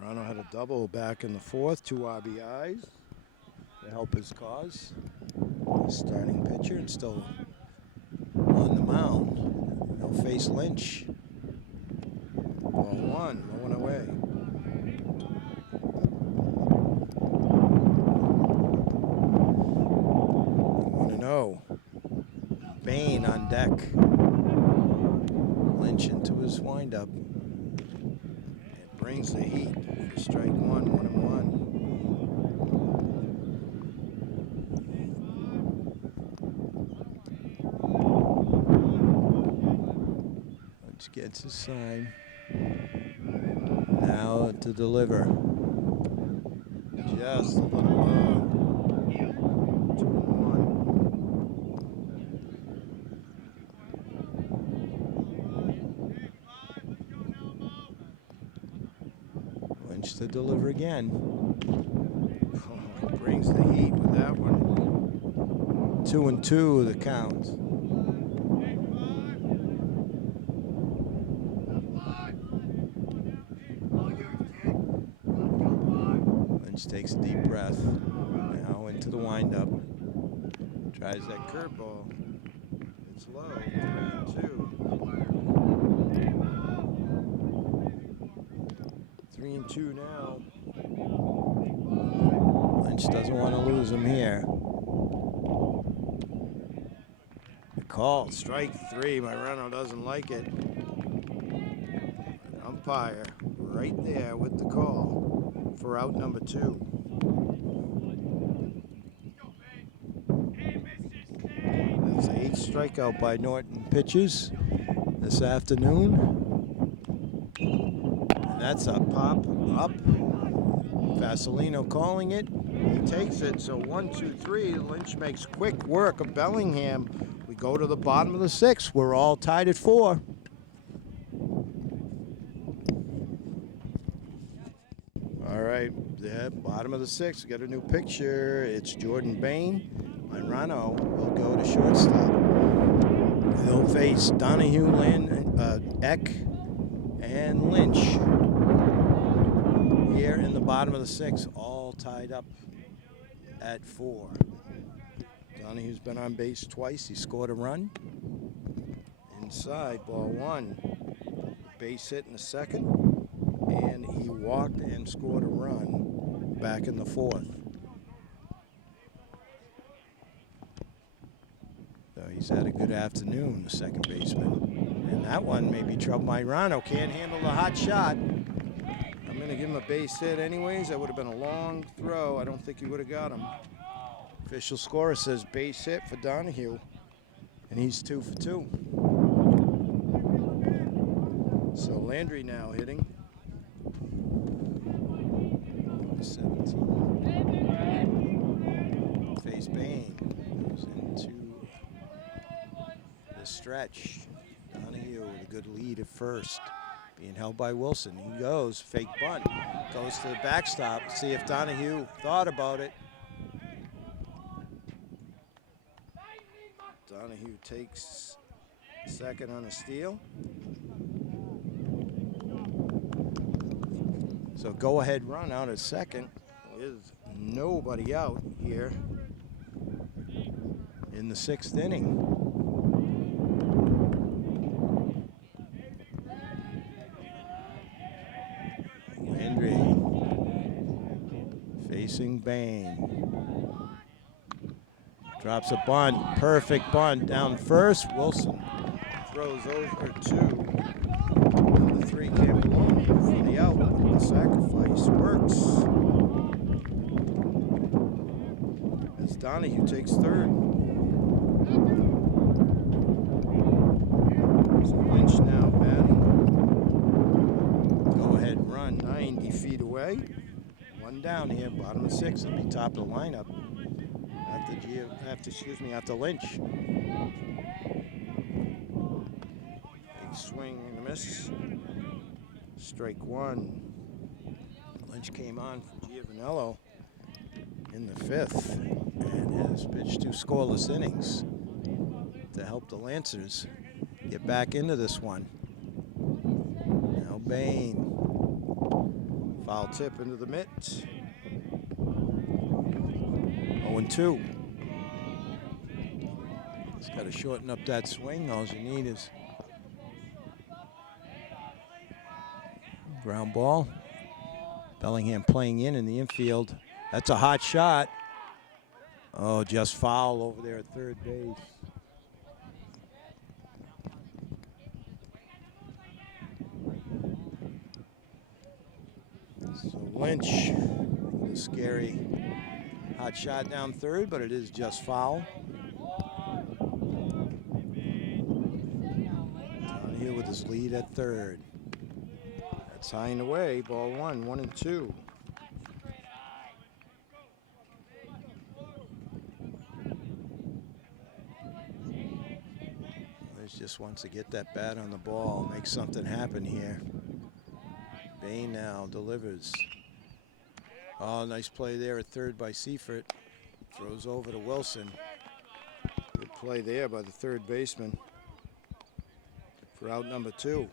Toronto had a double back in the fourth, 2 RBIs to help his cause. Starting pitcher and still on the mound. He'll face Lynch. Ball 1, no one away. 1-0. Bain on deck. Lynch into his windup. It brings the heat for strike 1, 1-1. Lynch gets his sign. Now to deliver. Just a little low. 2-1. Lynch to deliver again. Oh, brings the heat with that one. 2-2 the count. Takes a deep breath. Now into the windup. Tries that curveball. It's low. 3-2. 3-2 now. Lynch doesn't want to lose him here. The call. Strike 3. Moreno doesn't like it. Umpire right there with the call for out number 2. That's the 8th strikeout by Norton pitches this afternoon. And that's a pop up. Vasilino calling it. He takes it. So 1-2-3. Lynch makes quick work of Bellingham. We go to the bottom of the 6th. We're all tied at 4. All right, yeah, bottom of the 6th, we got a new picture. It's Jordan Bain. Moreno will go to shortstop. They'll face Donahue, Eck, and Lynch here in the bottom of the 6th, all tied up at 4. Donahue's been on base twice. He scored a run. Inside, ball 1. Base hit in the 2nd. And he walked and scored a run back in the 4th. So he's had a good afternoon, the second baseman. And that one may be trouble. Moreno can't handle the hot shot. I'm going to give him a base hit anyways. That would have been a long throw. I don't think he would have got him. Official scorer says base hit for Donahue. And he's 2 for 2. So Landry now hitting. 17. Face Bain goes into the stretch. Donahue with a good lead at first. Being held by Wilson. He goes, fake bunt. Goes to the backstop. See if Donahue thought about it. Donahue takes second on a steal. So go ahead run out at second. There's nobody out here in the 6th inning. Landry facing Bain. Drops a bunt, perfect bunt down first. Wilson throws over 2. The 3 came along for the out. The sacrifice works. As Donahue takes 3rd. So Lynch now batting. Go ahead run 90 feet away. 1 down here, bottom of 6th. It'll be top of the lineup. After Lynch. Big swing and a miss. Strike 1. Lynch came on for Giovanello in the 5th and has pitched 2 scoreless innings to help the Lancers get back into this one. Now Bain Foul tip into the mitt. 0-2. Just got to shorten up that swing. All you need is ground ball. Bellingham playing in the infield. That's a hot shot. Oh, just foul over there at third base. So Lynch, a scary hot shot down third, but it is just foul. Down here with his lead at third. That's high and away. Ball one, 1-2. Liz just wants to get that bat on the ball, make something happen here. Bain now delivers. Oh, nice play there at third by Seifert. Throws over to Wilson. Good play there by the third baseman for out number 2.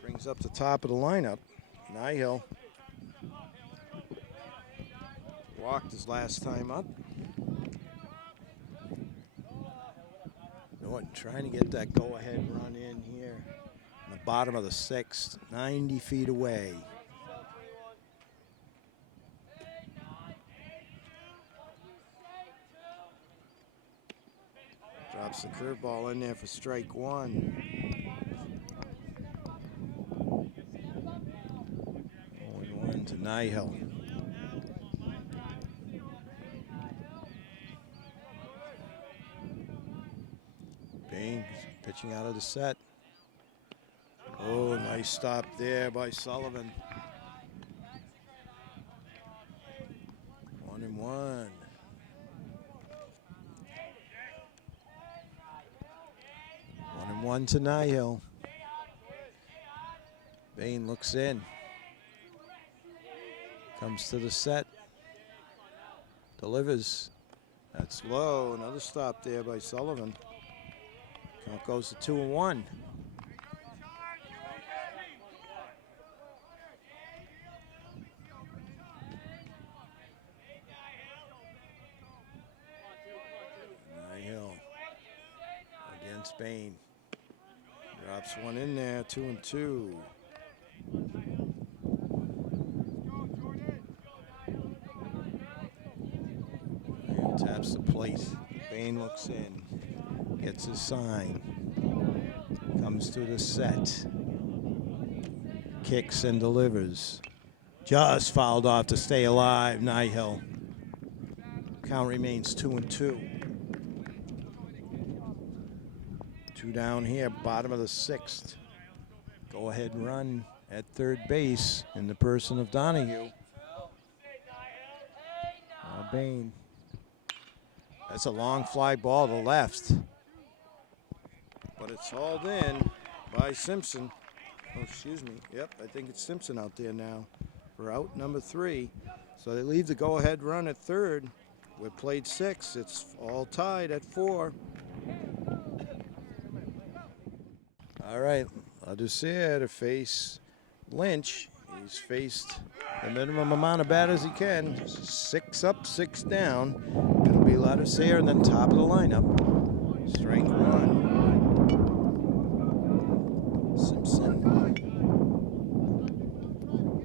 Brings up the top of the lineup. Nihil walked his last time up. Norton trying to get that go-ahead run in here. The bottom of the 6th, 90 feet away. Drops the curveball in there for strike 1. 0-1 to Nihil. Bain pitching out of the set. Oh, nice stop there by Sullivan. 1-1. 1-1 to Nihil. Bain looks in. Comes to the set. Delivers. That's low. Another stop there by Sullivan. Count goes to 2-1. Nihil against Bain. Drops one in there, 2-2. And taps the plate. Bain looks in. Gets his sign. Comes to the set. Kicks and delivers. Just fouled off to stay alive. Nihil. Count remains 2-2. 2 down here, bottom of the 6th. Go ahead run at third base in the person of Donahue. Now Bain. That's a long fly ball to left. But it's hauled in by Simpson. Oh, excuse me. Yep, I think it's Simpson out there now for out number 3. So they leave the go-ahead run at third. We've played 6. It's all tied at 4. All right, Laducere to face Lynch. He's faced the minimum amount of batters he can. 6 up, 6 down. It'll be Laducere and then top of the lineup. Strike 1. Simpson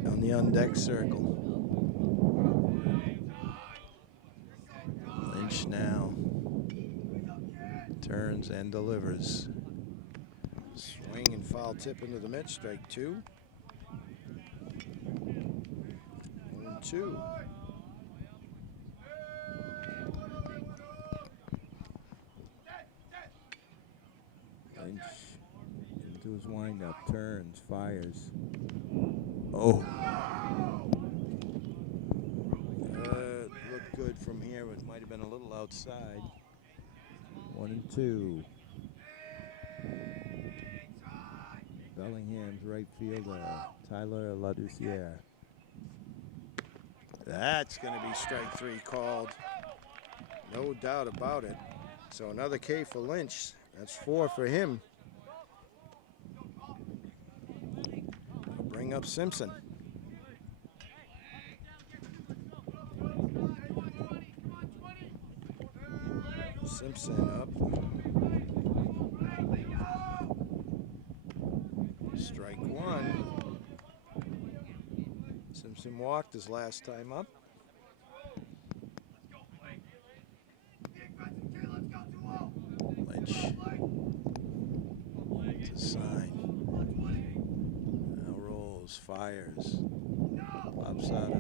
on the on-deck circle. Lynch now turns and delivers. Swing and foul tip into the mid, strike 2. 1-2. Lynch into his windup, turns, fires. Oh. Looked good from here, but might have been a little outside. 1-2. Bellingham's right fielder, Tyler Laducere. That's going to be strike 3 called. No doubt about it. So another K for Lynch. That's 4 for him. Bring up Simpson. Simpson up. Strike one. Simpson walked his last time up. Lynch. It's a sign. Now rolls, fires. Pops out of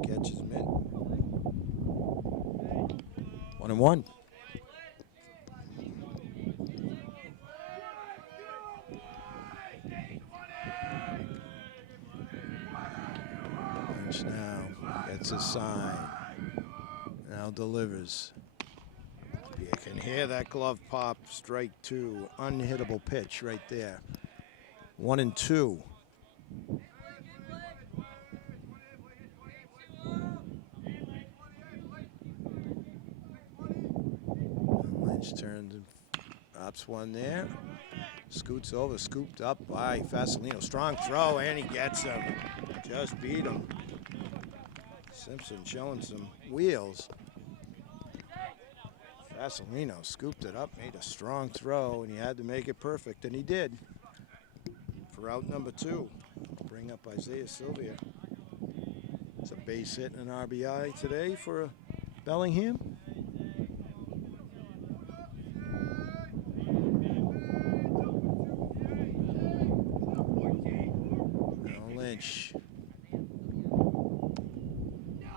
the catcher's mitt. 1-1. Lynch now gets a sign. Now delivers. You can hear that glove pop. Strike two. Unhittable pitch right there. 1-2. Lynch turns and drops one there. Scoots over, scooped up by Fasolino. Strong throw, and he gets him. Just beat him. Simpson showing some wheels. Fasolino scooped it up, made a strong throw, and he had to make it perfect, and he did. For out number 2, bring up Isaiah Sylvia. It's a base hit and an RBI today for Bellingham. Now Lynch.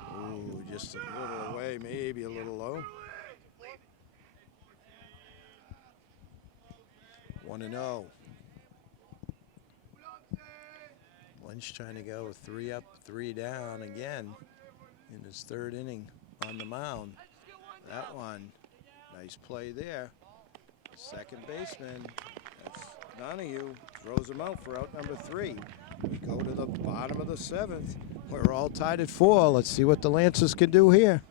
Ooh, just a little away, maybe a little low. 1-0. Lynch trying to go 3 up, 3 down again in his 3rd inning on the mound. That one, nice play there. Second baseman, that's Donahue, throws him out for out number 3. We go to the bottom of the 7th. We're all tied at 4. Let's see what the Lancers can do here.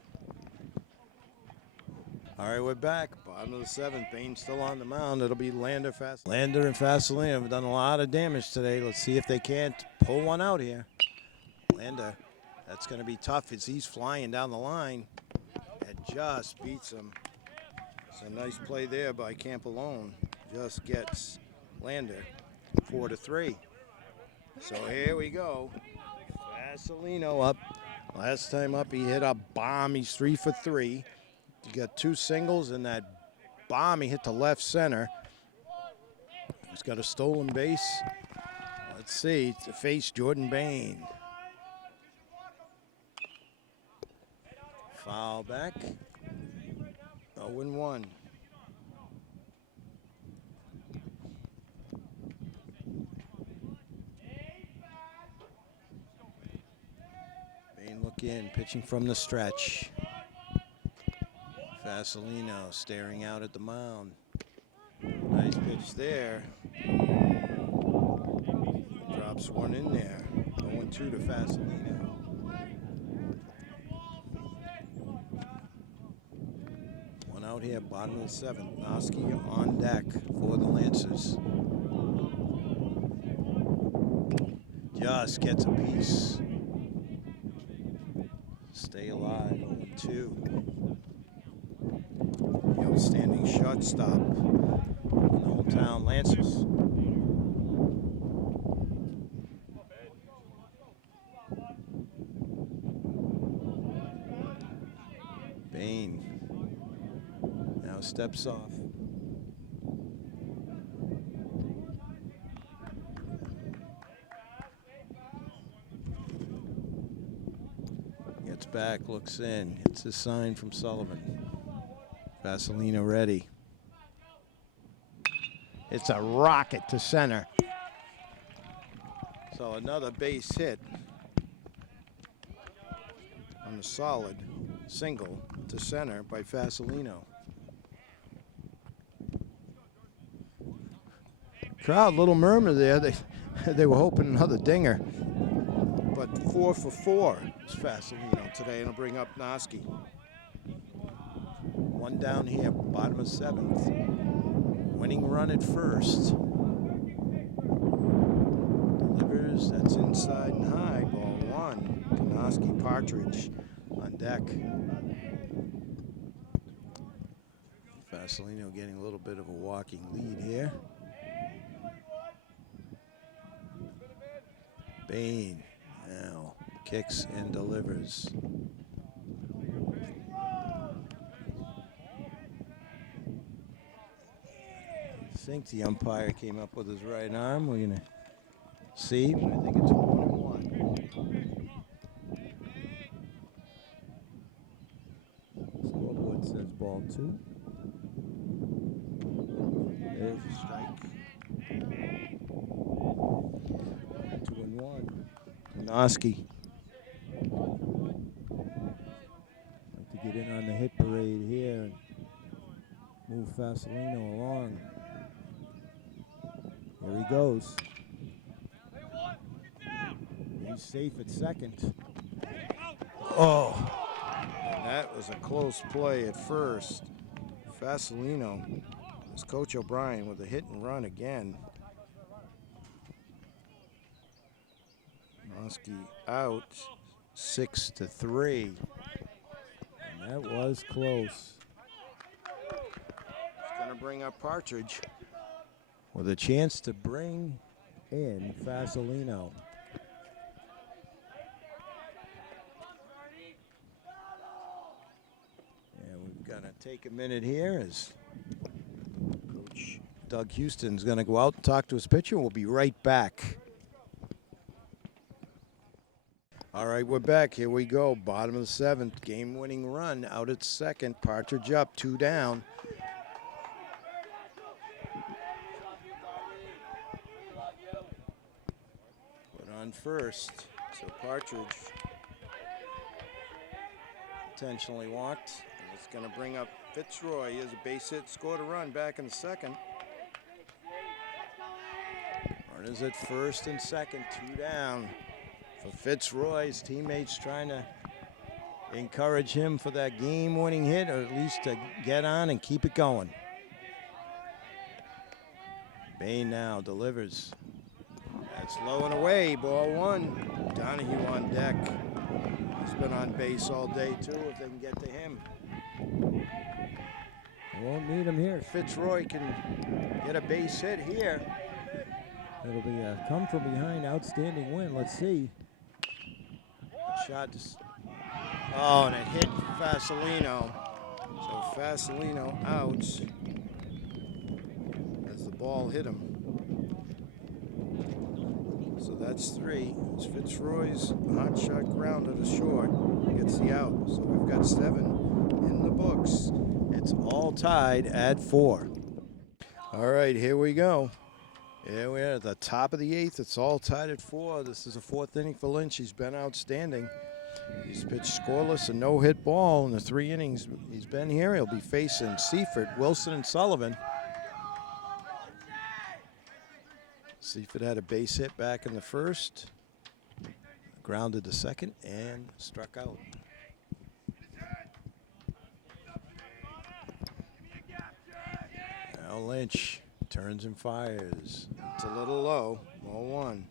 All right, we're back. Bottom of the 7th. Bain still on the mound. It'll be Lander and Fasolino have done a lot of damage today. Let's see if they can't pull one out here. Lander, that's going to be tough as he's flying down the line. It just beats him. It's a nice play there by Campolone. Just gets Lander 4-3. So here we go. Fasolino up. Last time up, he hit a bomb. He's 3 for 3. He got 2 singles, and that bomb he hit to left center. He's got a stolen base. Let's see, to face Jordan Bain. Foul back. 0-1. Bain look in, pitching from the stretch. Fasolino staring out at the mound. Nice pitch there. Drops one in there. 0-2 to Fasolino. One out here, bottom of the 7th. Noski on deck for the Lancers. Just gets a piece. Stay alive. 0-2. Outstanding shortstop for the hometown Lancers. Bain now steps off. Gets back, looks in. It's a sign from Sullivan. Fasolino ready. It's a rocket to center. So another base hit on a solid single to center by Fasolino. Crowd, little murmur there. They were hoping another dinger. But 4 for 4 is Fasolino today, and he'll bring up Noski. One down here, bottom of 7th. Winning run at first. Delivers, that's inside and high, ball 1. Noski, Partridge on deck. Vasilino getting a little bit of a walking lead here. Bain now kicks and delivers. I think the umpire came up with his right arm. We're gonna see, but I think it's 1-1. Scoreboard says ball 2. There's a strike. 2-1. Noski. Like to get in on the hit parade here and move Vasilino along. Here he goes. He's safe at second. Oh, and that was a close play at first. Vasilino, it's Coach O'Brien with a hit and run again. Noski out, 6-3. And that was close. It's going to bring up Partridge with a chance to bring in Vasilino. And we've got to take a minute here as Coach Doug Houston's going to go out and talk to his pitcher. We'll be right back. All right, we're back. Here we go. Bottom of the 7th. Game-winning run out at second. Partridge up, 2 down. Put on first. So Partridge intentionally walked. And it's going to bring up Fitzroy. He has a base hit, scored a run back in the second. Runners at first and second, 2 down. For Fitzroy, his teammates trying to encourage him for that game-winning hit, or at least to get on and keep it going. Bain now delivers. That's low and away, ball 1. Donahue on deck. He's been on base all day, too, if they can get to him. They won't need him here. Fitzroy can get a base hit here. It'll be a come from behind outstanding win. Let's see. Shot. Oh, and it hit Vasilino. So Vasilino out as the ball hit him. So that's 3. It's Fitzroy's hot shot grounded to short. Gets the out. So we've got 7 in the books. It's all tied at 4. All right, here we go. Yeah, we're at the top of the 8th. It's all tied at 4. This is the 4th inning for Lynch. He's been outstanding. He's pitched scoreless and no-hit ball in the 3 innings he's been here. He'll be facing Seifert, Wilson, and Sullivan. Seifert had a base hit back in the first, grounded to second, and struck out. Now Lynch turns and fires. It's a little low. Ball 1.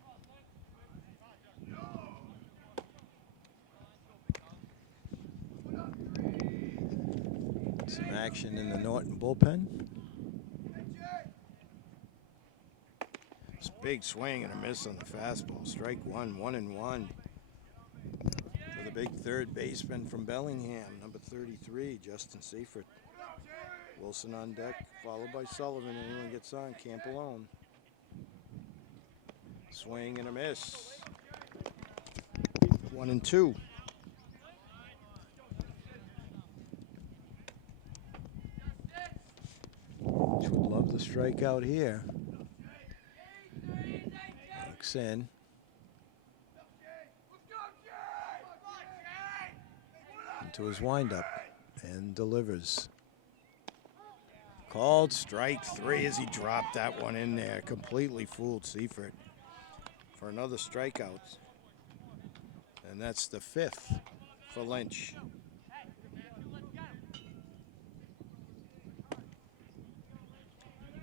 Some action in the Norton bullpen. It's a big swing and a miss on the fastball. Strike 1, 1-1. For the big third baseman from Bellingham, number 33, Justin Seifert. Wilson on deck, followed by Sullivan. Anyone gets on, Camp alone. Swing and a miss. 1-2. Would love the strikeout here. Looks in. Into his windup and delivers. Called strike 3 as he dropped that one in there. Completely fooled Seifert for another strikeout. And that's the 5th for Lynch.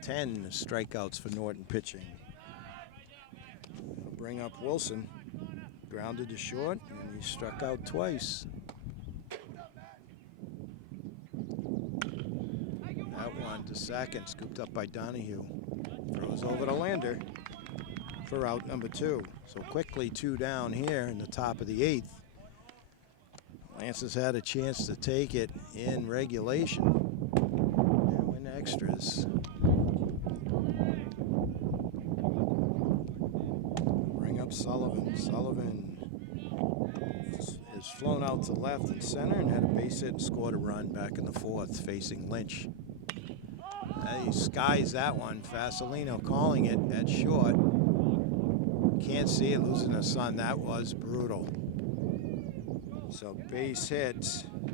Ten strikeouts for Norton pitching. We'll bring up Wilson. Grounded to short, and he struck out twice. That one to second, scooped up by Donahue. Throws over to Lander for out number 2. So quickly 2 down here in the top of the 8th. Lance has had a chance to take it in regulation. Now in extras. Bring up Sullivan. Sullivan is flown out to left and center and had a base hit and scored a run back in the 4th facing Lynch. He skies that one. Fasolino calling it at short. Can't see it, losing a son. That was brutal. So base hit,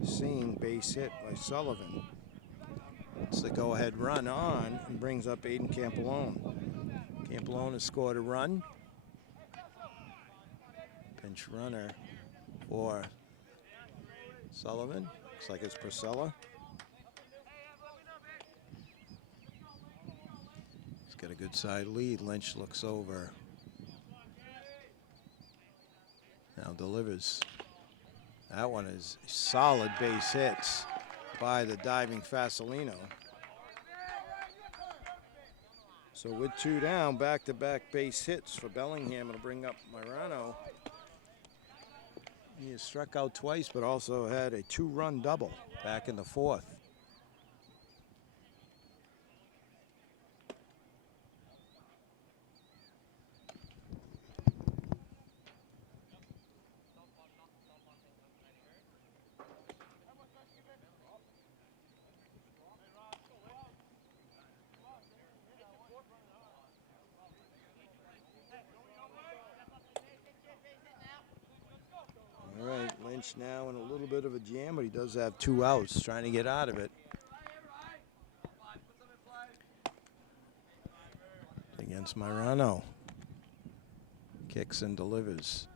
seen base hit by Sullivan. It's the go-ahead run on and brings up Aiden Campolone. Campolone has scored a run. Pinch runner for Sullivan. Looks like it's Priscilla. He's got a good side lead. Lynch looks over. Now delivers. That one is solid base hits by the diving Fasolino. So with 2 down, back-to-back base hits for Bellingham. It'll bring up Marano. He has struck out twice, but also had a 2-run double back in the 4th. Lynch now in a little bit of a jam, but he does have 2 outs, trying to get out of it. Against Marano. Kicks and delivers.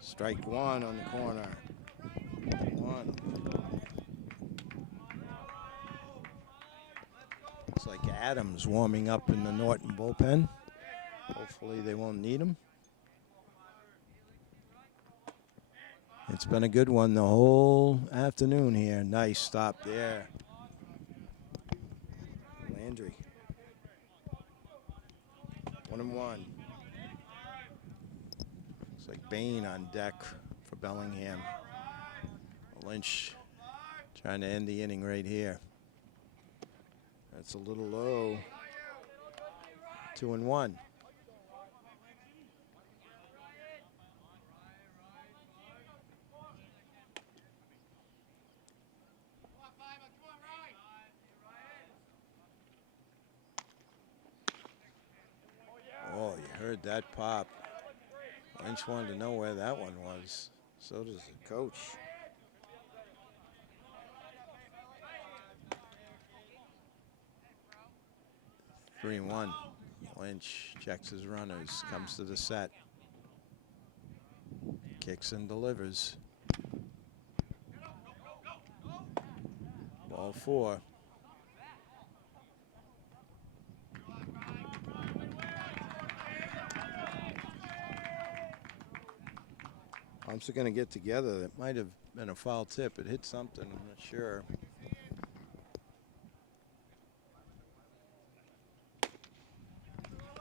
Strike 1 on the corner. 1. Looks like Adams warming up in the Norton bullpen. Hopefully they won't need him. It's been a good one the whole afternoon here. Nice stop there. Landry. 1-1. Looks like Bain on deck for Bellingham. Lynch trying to end the inning right here. That's a little low. 2-1. Oh, you heard that pop. Lynch wanted to know where that one was. So does the coach. Three and 1. Lynch checks his runners, comes to the set. Kicks and delivers. Ball 4. Pumps are going to get together. That might have been a foul tip. It hit something, I'm not sure.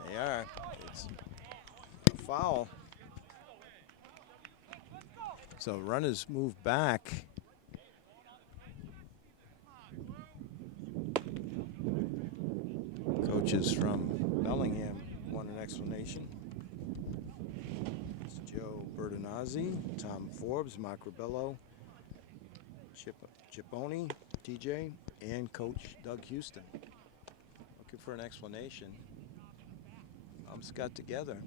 They are. It's a foul. So runners move back. Coaches from Bellingham want an explanation. It's Joe Bertonazzi, Tom Forbes, Mark Ribello, Chiponi, TJ, and Coach Doug Houston. Looking for an explanation. Pumps got together.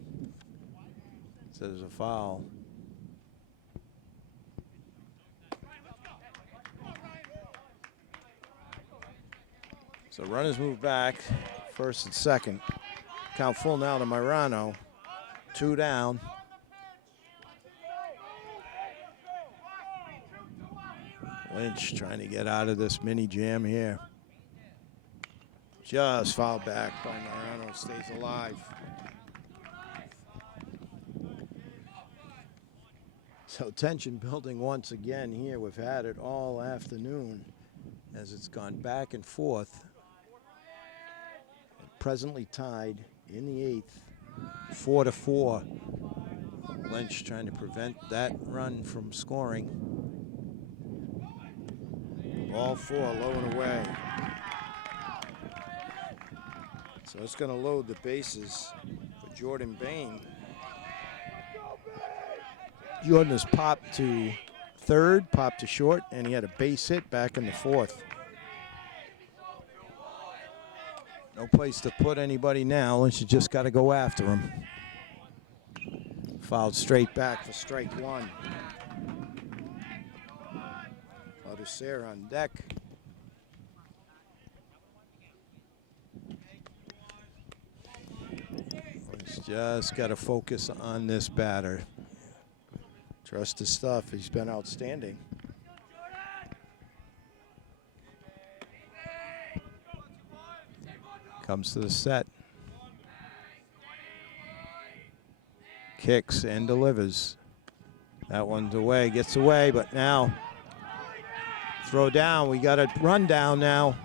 So there's a foul. So runners move back, first and second. Count full now to Marano. 2 down. Lynch trying to get out of this mini jam here. Just fouled back by Marano, stays alive. So tension building once again here. We've had it all afternoon as it's gone back and forth. presently tied in the 8th, 4-4. Lynch trying to prevent that run from scoring. Ball 4, low and away. So it's going to load the bases for Jordan Bain. Jordan has popped to third, popped to short, and he had a base hit back in the 4th. No place to put anybody now. Lynch has just got to go after him. Fouled straight back for strike 1. Laducere on deck. Just got to focus on this batter. Trust his stuff. He's been outstanding. Comes to the set. Kicks and delivers. That one's away, gets away, but now throw down. We got a run down now.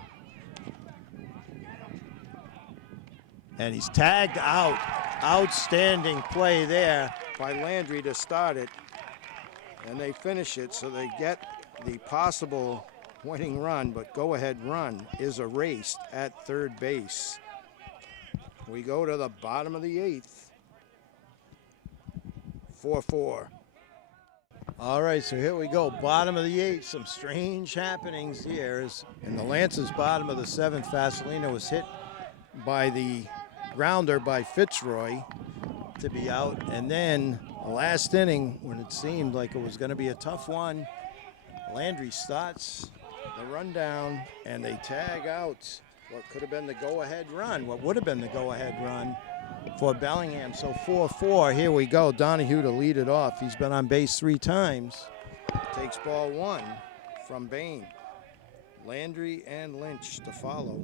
And he's tagged out. Outstanding play there by Landry to start it. And they finish it, so they get the possible winning run, but go-ahead run is erased at third base. We go to the bottom of the 8th. 4-4. All right, so here we go. Bottom of the 8th. Some strange happenings here. In the Lancers' bottom of the 7th, Vasilina was hit by the grounder by Fitzroy to be out. And then the last inning, when it seemed like it was going to be a tough one, Landry starts the rundown, and they tag out what could have been the go-ahead run, what would have been the go-ahead run for Bellingham. So 4-4, here we go. Donahue to lead it off. He's been on base 3 times. Takes ball 1 from Bain. Landry and Lynch to follow.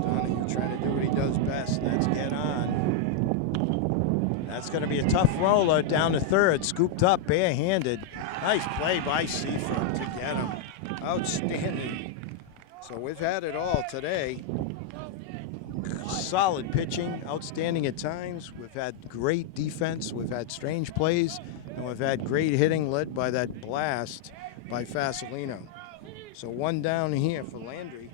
Donahue trying to do what he does best, that's get on. That's going to be a tough roller down to third, scooped up barehanded. Nice play by Seifert to get him. Outstanding. So we've had it all today. Solid pitching, outstanding at times. We've had great defense, we've had strange plays, and we've had great hitting led by that blast by Vasilino. So 1 down here for Landry.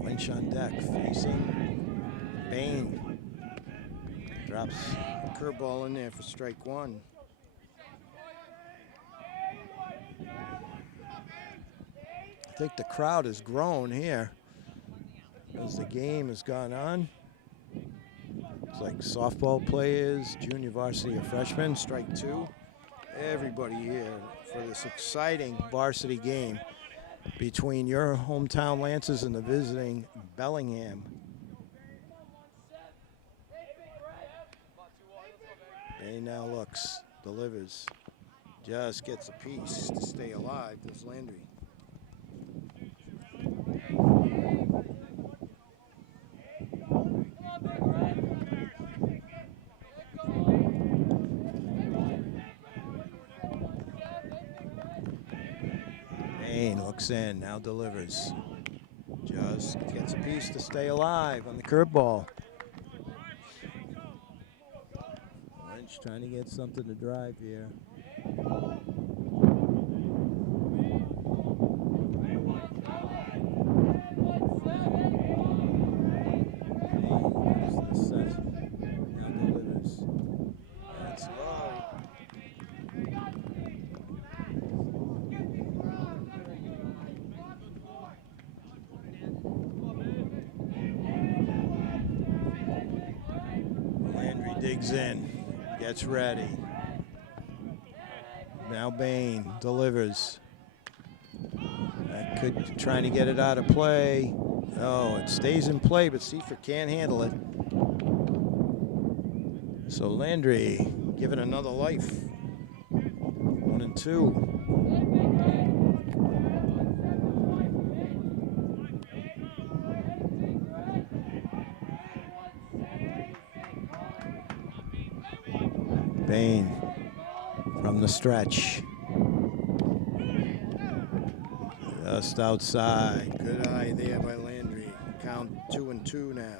Lynch on deck, facing Bain. Drops a curveball in there for strike 1. I think the crowd has grown here as the game has gone on. It's like softball players, junior varsity or freshmen, strike 2. Everybody here for this exciting varsity game between your hometown Lancers and the visiting Bellingham. Bain now looks, delivers, just gets a piece to stay alive. Does Landry. Bain looks in, now delivers. Just gets a piece to stay alive on the curveball. Lynch trying to get something to drive here. Now delivers. That's low. Landry digs in, gets ready. Now Bain delivers. That could trying to get it out of play. Oh, it stays in play, but Seifert can't handle it. So Landry given another life. 1 and 2. Bain from the stretch. Just outside. Good eye there by Landry. Count 2-2 now.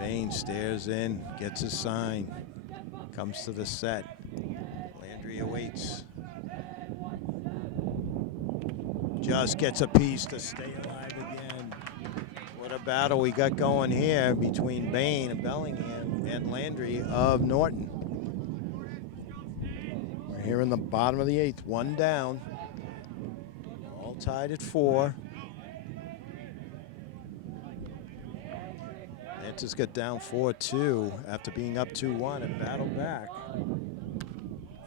Bain stares in, gets his sign, comes to the set. Landry awaits. Just gets a piece to stay alive again. What a battle we got going here between Bain and Bellingham and Landry of Norton. We're here in the bottom of the 8th, 1 down. All tied at 4. Lantis got down 4-2 after being up 2-1 and battled back.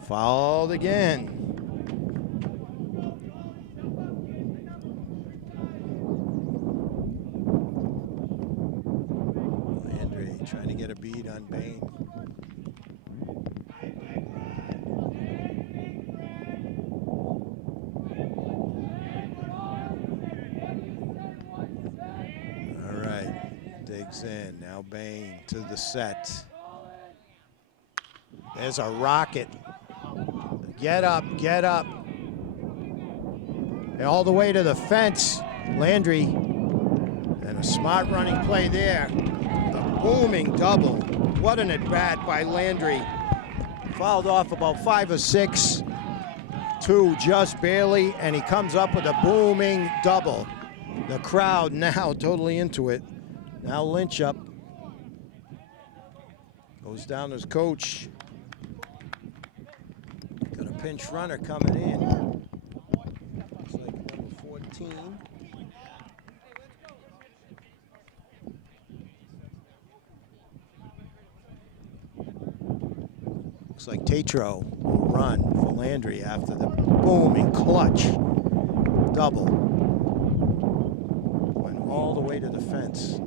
Fouled again. Landry trying to get a bead on Bain. Digs in, now Bain to the set. There's a rocket. Get up, get up. And all the way to the fence. Landry, and a smart running play there. The booming double. What an at-bat by Landry. Fouled off about 5 or 6. 2 just barely, and he comes up with a booming double. The crowd now totally into it. Now Lynch up. Goes down to his coach. Got a pinch runner coming in. Looks like number 14. Looks like Tatro will run for Landry after the booming clutch double. Went all the way to the fence.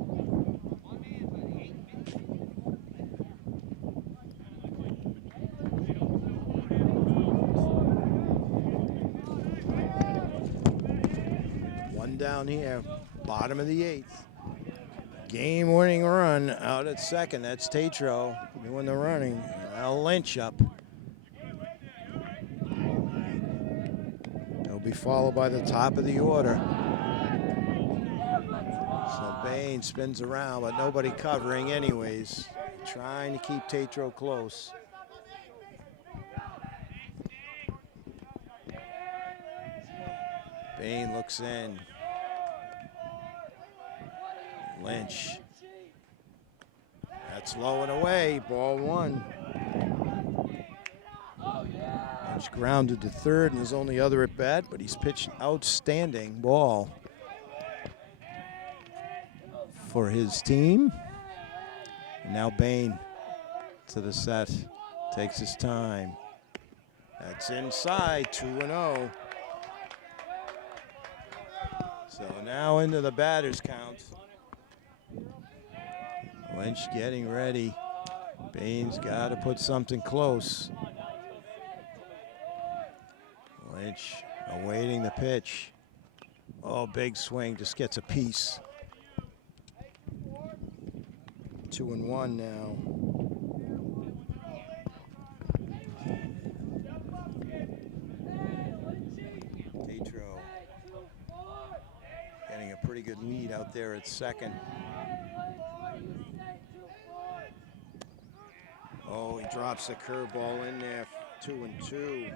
Down here, bottom of the 8th. Game-winning run out at second. That's Tatro doing the running. Now Lynch up. He'll be followed by the top of the order. So Bain spins around, but nobody covering anyways. Trying to keep Tatro close. Bain looks in. Lynch. That's low and away. Ball 1. Lynch grounded to third in his only other at bat, but he's pitched outstanding ball for his team. And now Bain to the set. Takes his time. That's inside. 2-0. So now into the batter's count. Lynch getting ready. Bain's got to put something close. Lynch awaiting the pitch. Oh, big swing, just gets a piece. 2-1 now. Tatro getting a pretty good lead out there at second. Oh, he drops the curveball in there, 2-2.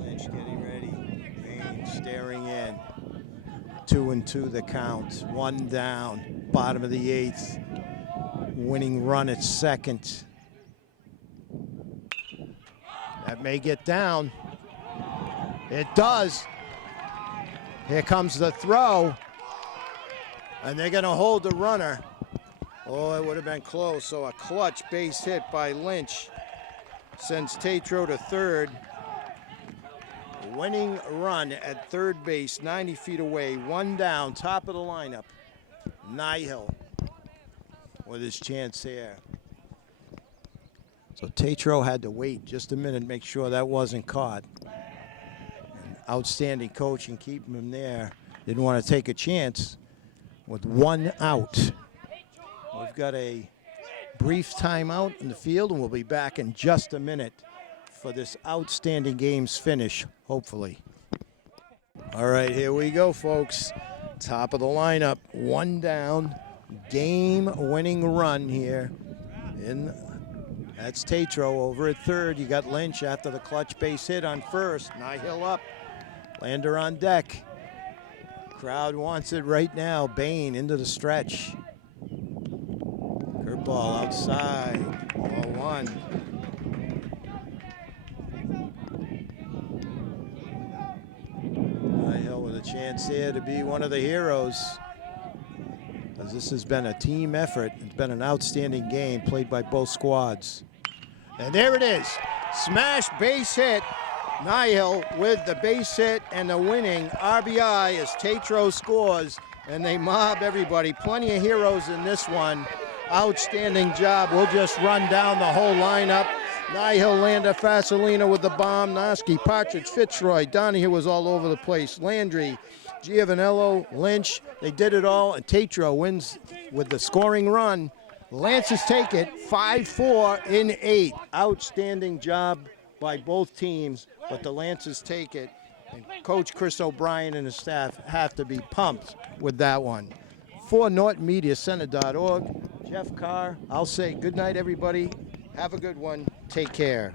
Lynch getting ready. Bain staring in. 2-2 the count. 1 down. Bottom of the 8th. Winning run at second. That may get down. It does. Here comes the throw. And they're going to hold the runner. Oh, it would have been close. So a clutch base hit by Lynch sends Tatro to third. Winning run at third base, 90 feet away. 1 down, top of the lineup. Nihil with his chance here. So Tatro had to wait just a minute to make sure that wasn't caught. And outstanding coaching, keeping him there. Didn't want to take a chance with 1 out. We've got a brief timeout in the field, and we'll be back in just a minute for this outstanding game's finish, hopefully. All right, here we go, folks. Top of the lineup, one down, game-winning run here. That's Tatro over at third. You got Lynch after the clutch base hit on first. Nihill up, Lander on deck. Crowd wants it right now. Bain into the stretch. Curveball outside, 0-1. Nihill with a chance here to be one of the heroes, as this has been a team effort. It's been an outstanding game played by both squads. And there it is, smash base hit. Nihill with the base hit and the winning RBI as Tatro scores, and they mob everybody. Plenty of heroes in this one. Outstanding job. We'll just run down the whole lineup. Nihill, Lander, Fasolina with the bomb. Noski, Partridge, Fitzroy. Donahue was all over the place. Landry, Giovanello, Lynch. They did it all, and Tatro wins with the scoring run. Lancers take it 5-4 in 8. Outstanding job by both teams, but the Lancers take it. And Coach Chris O'Brien and his staff have to be pumped with that one. For NortonMediaCenter.org, Jeff Carr, I'll say good night, everybody. Have a good one. Take care.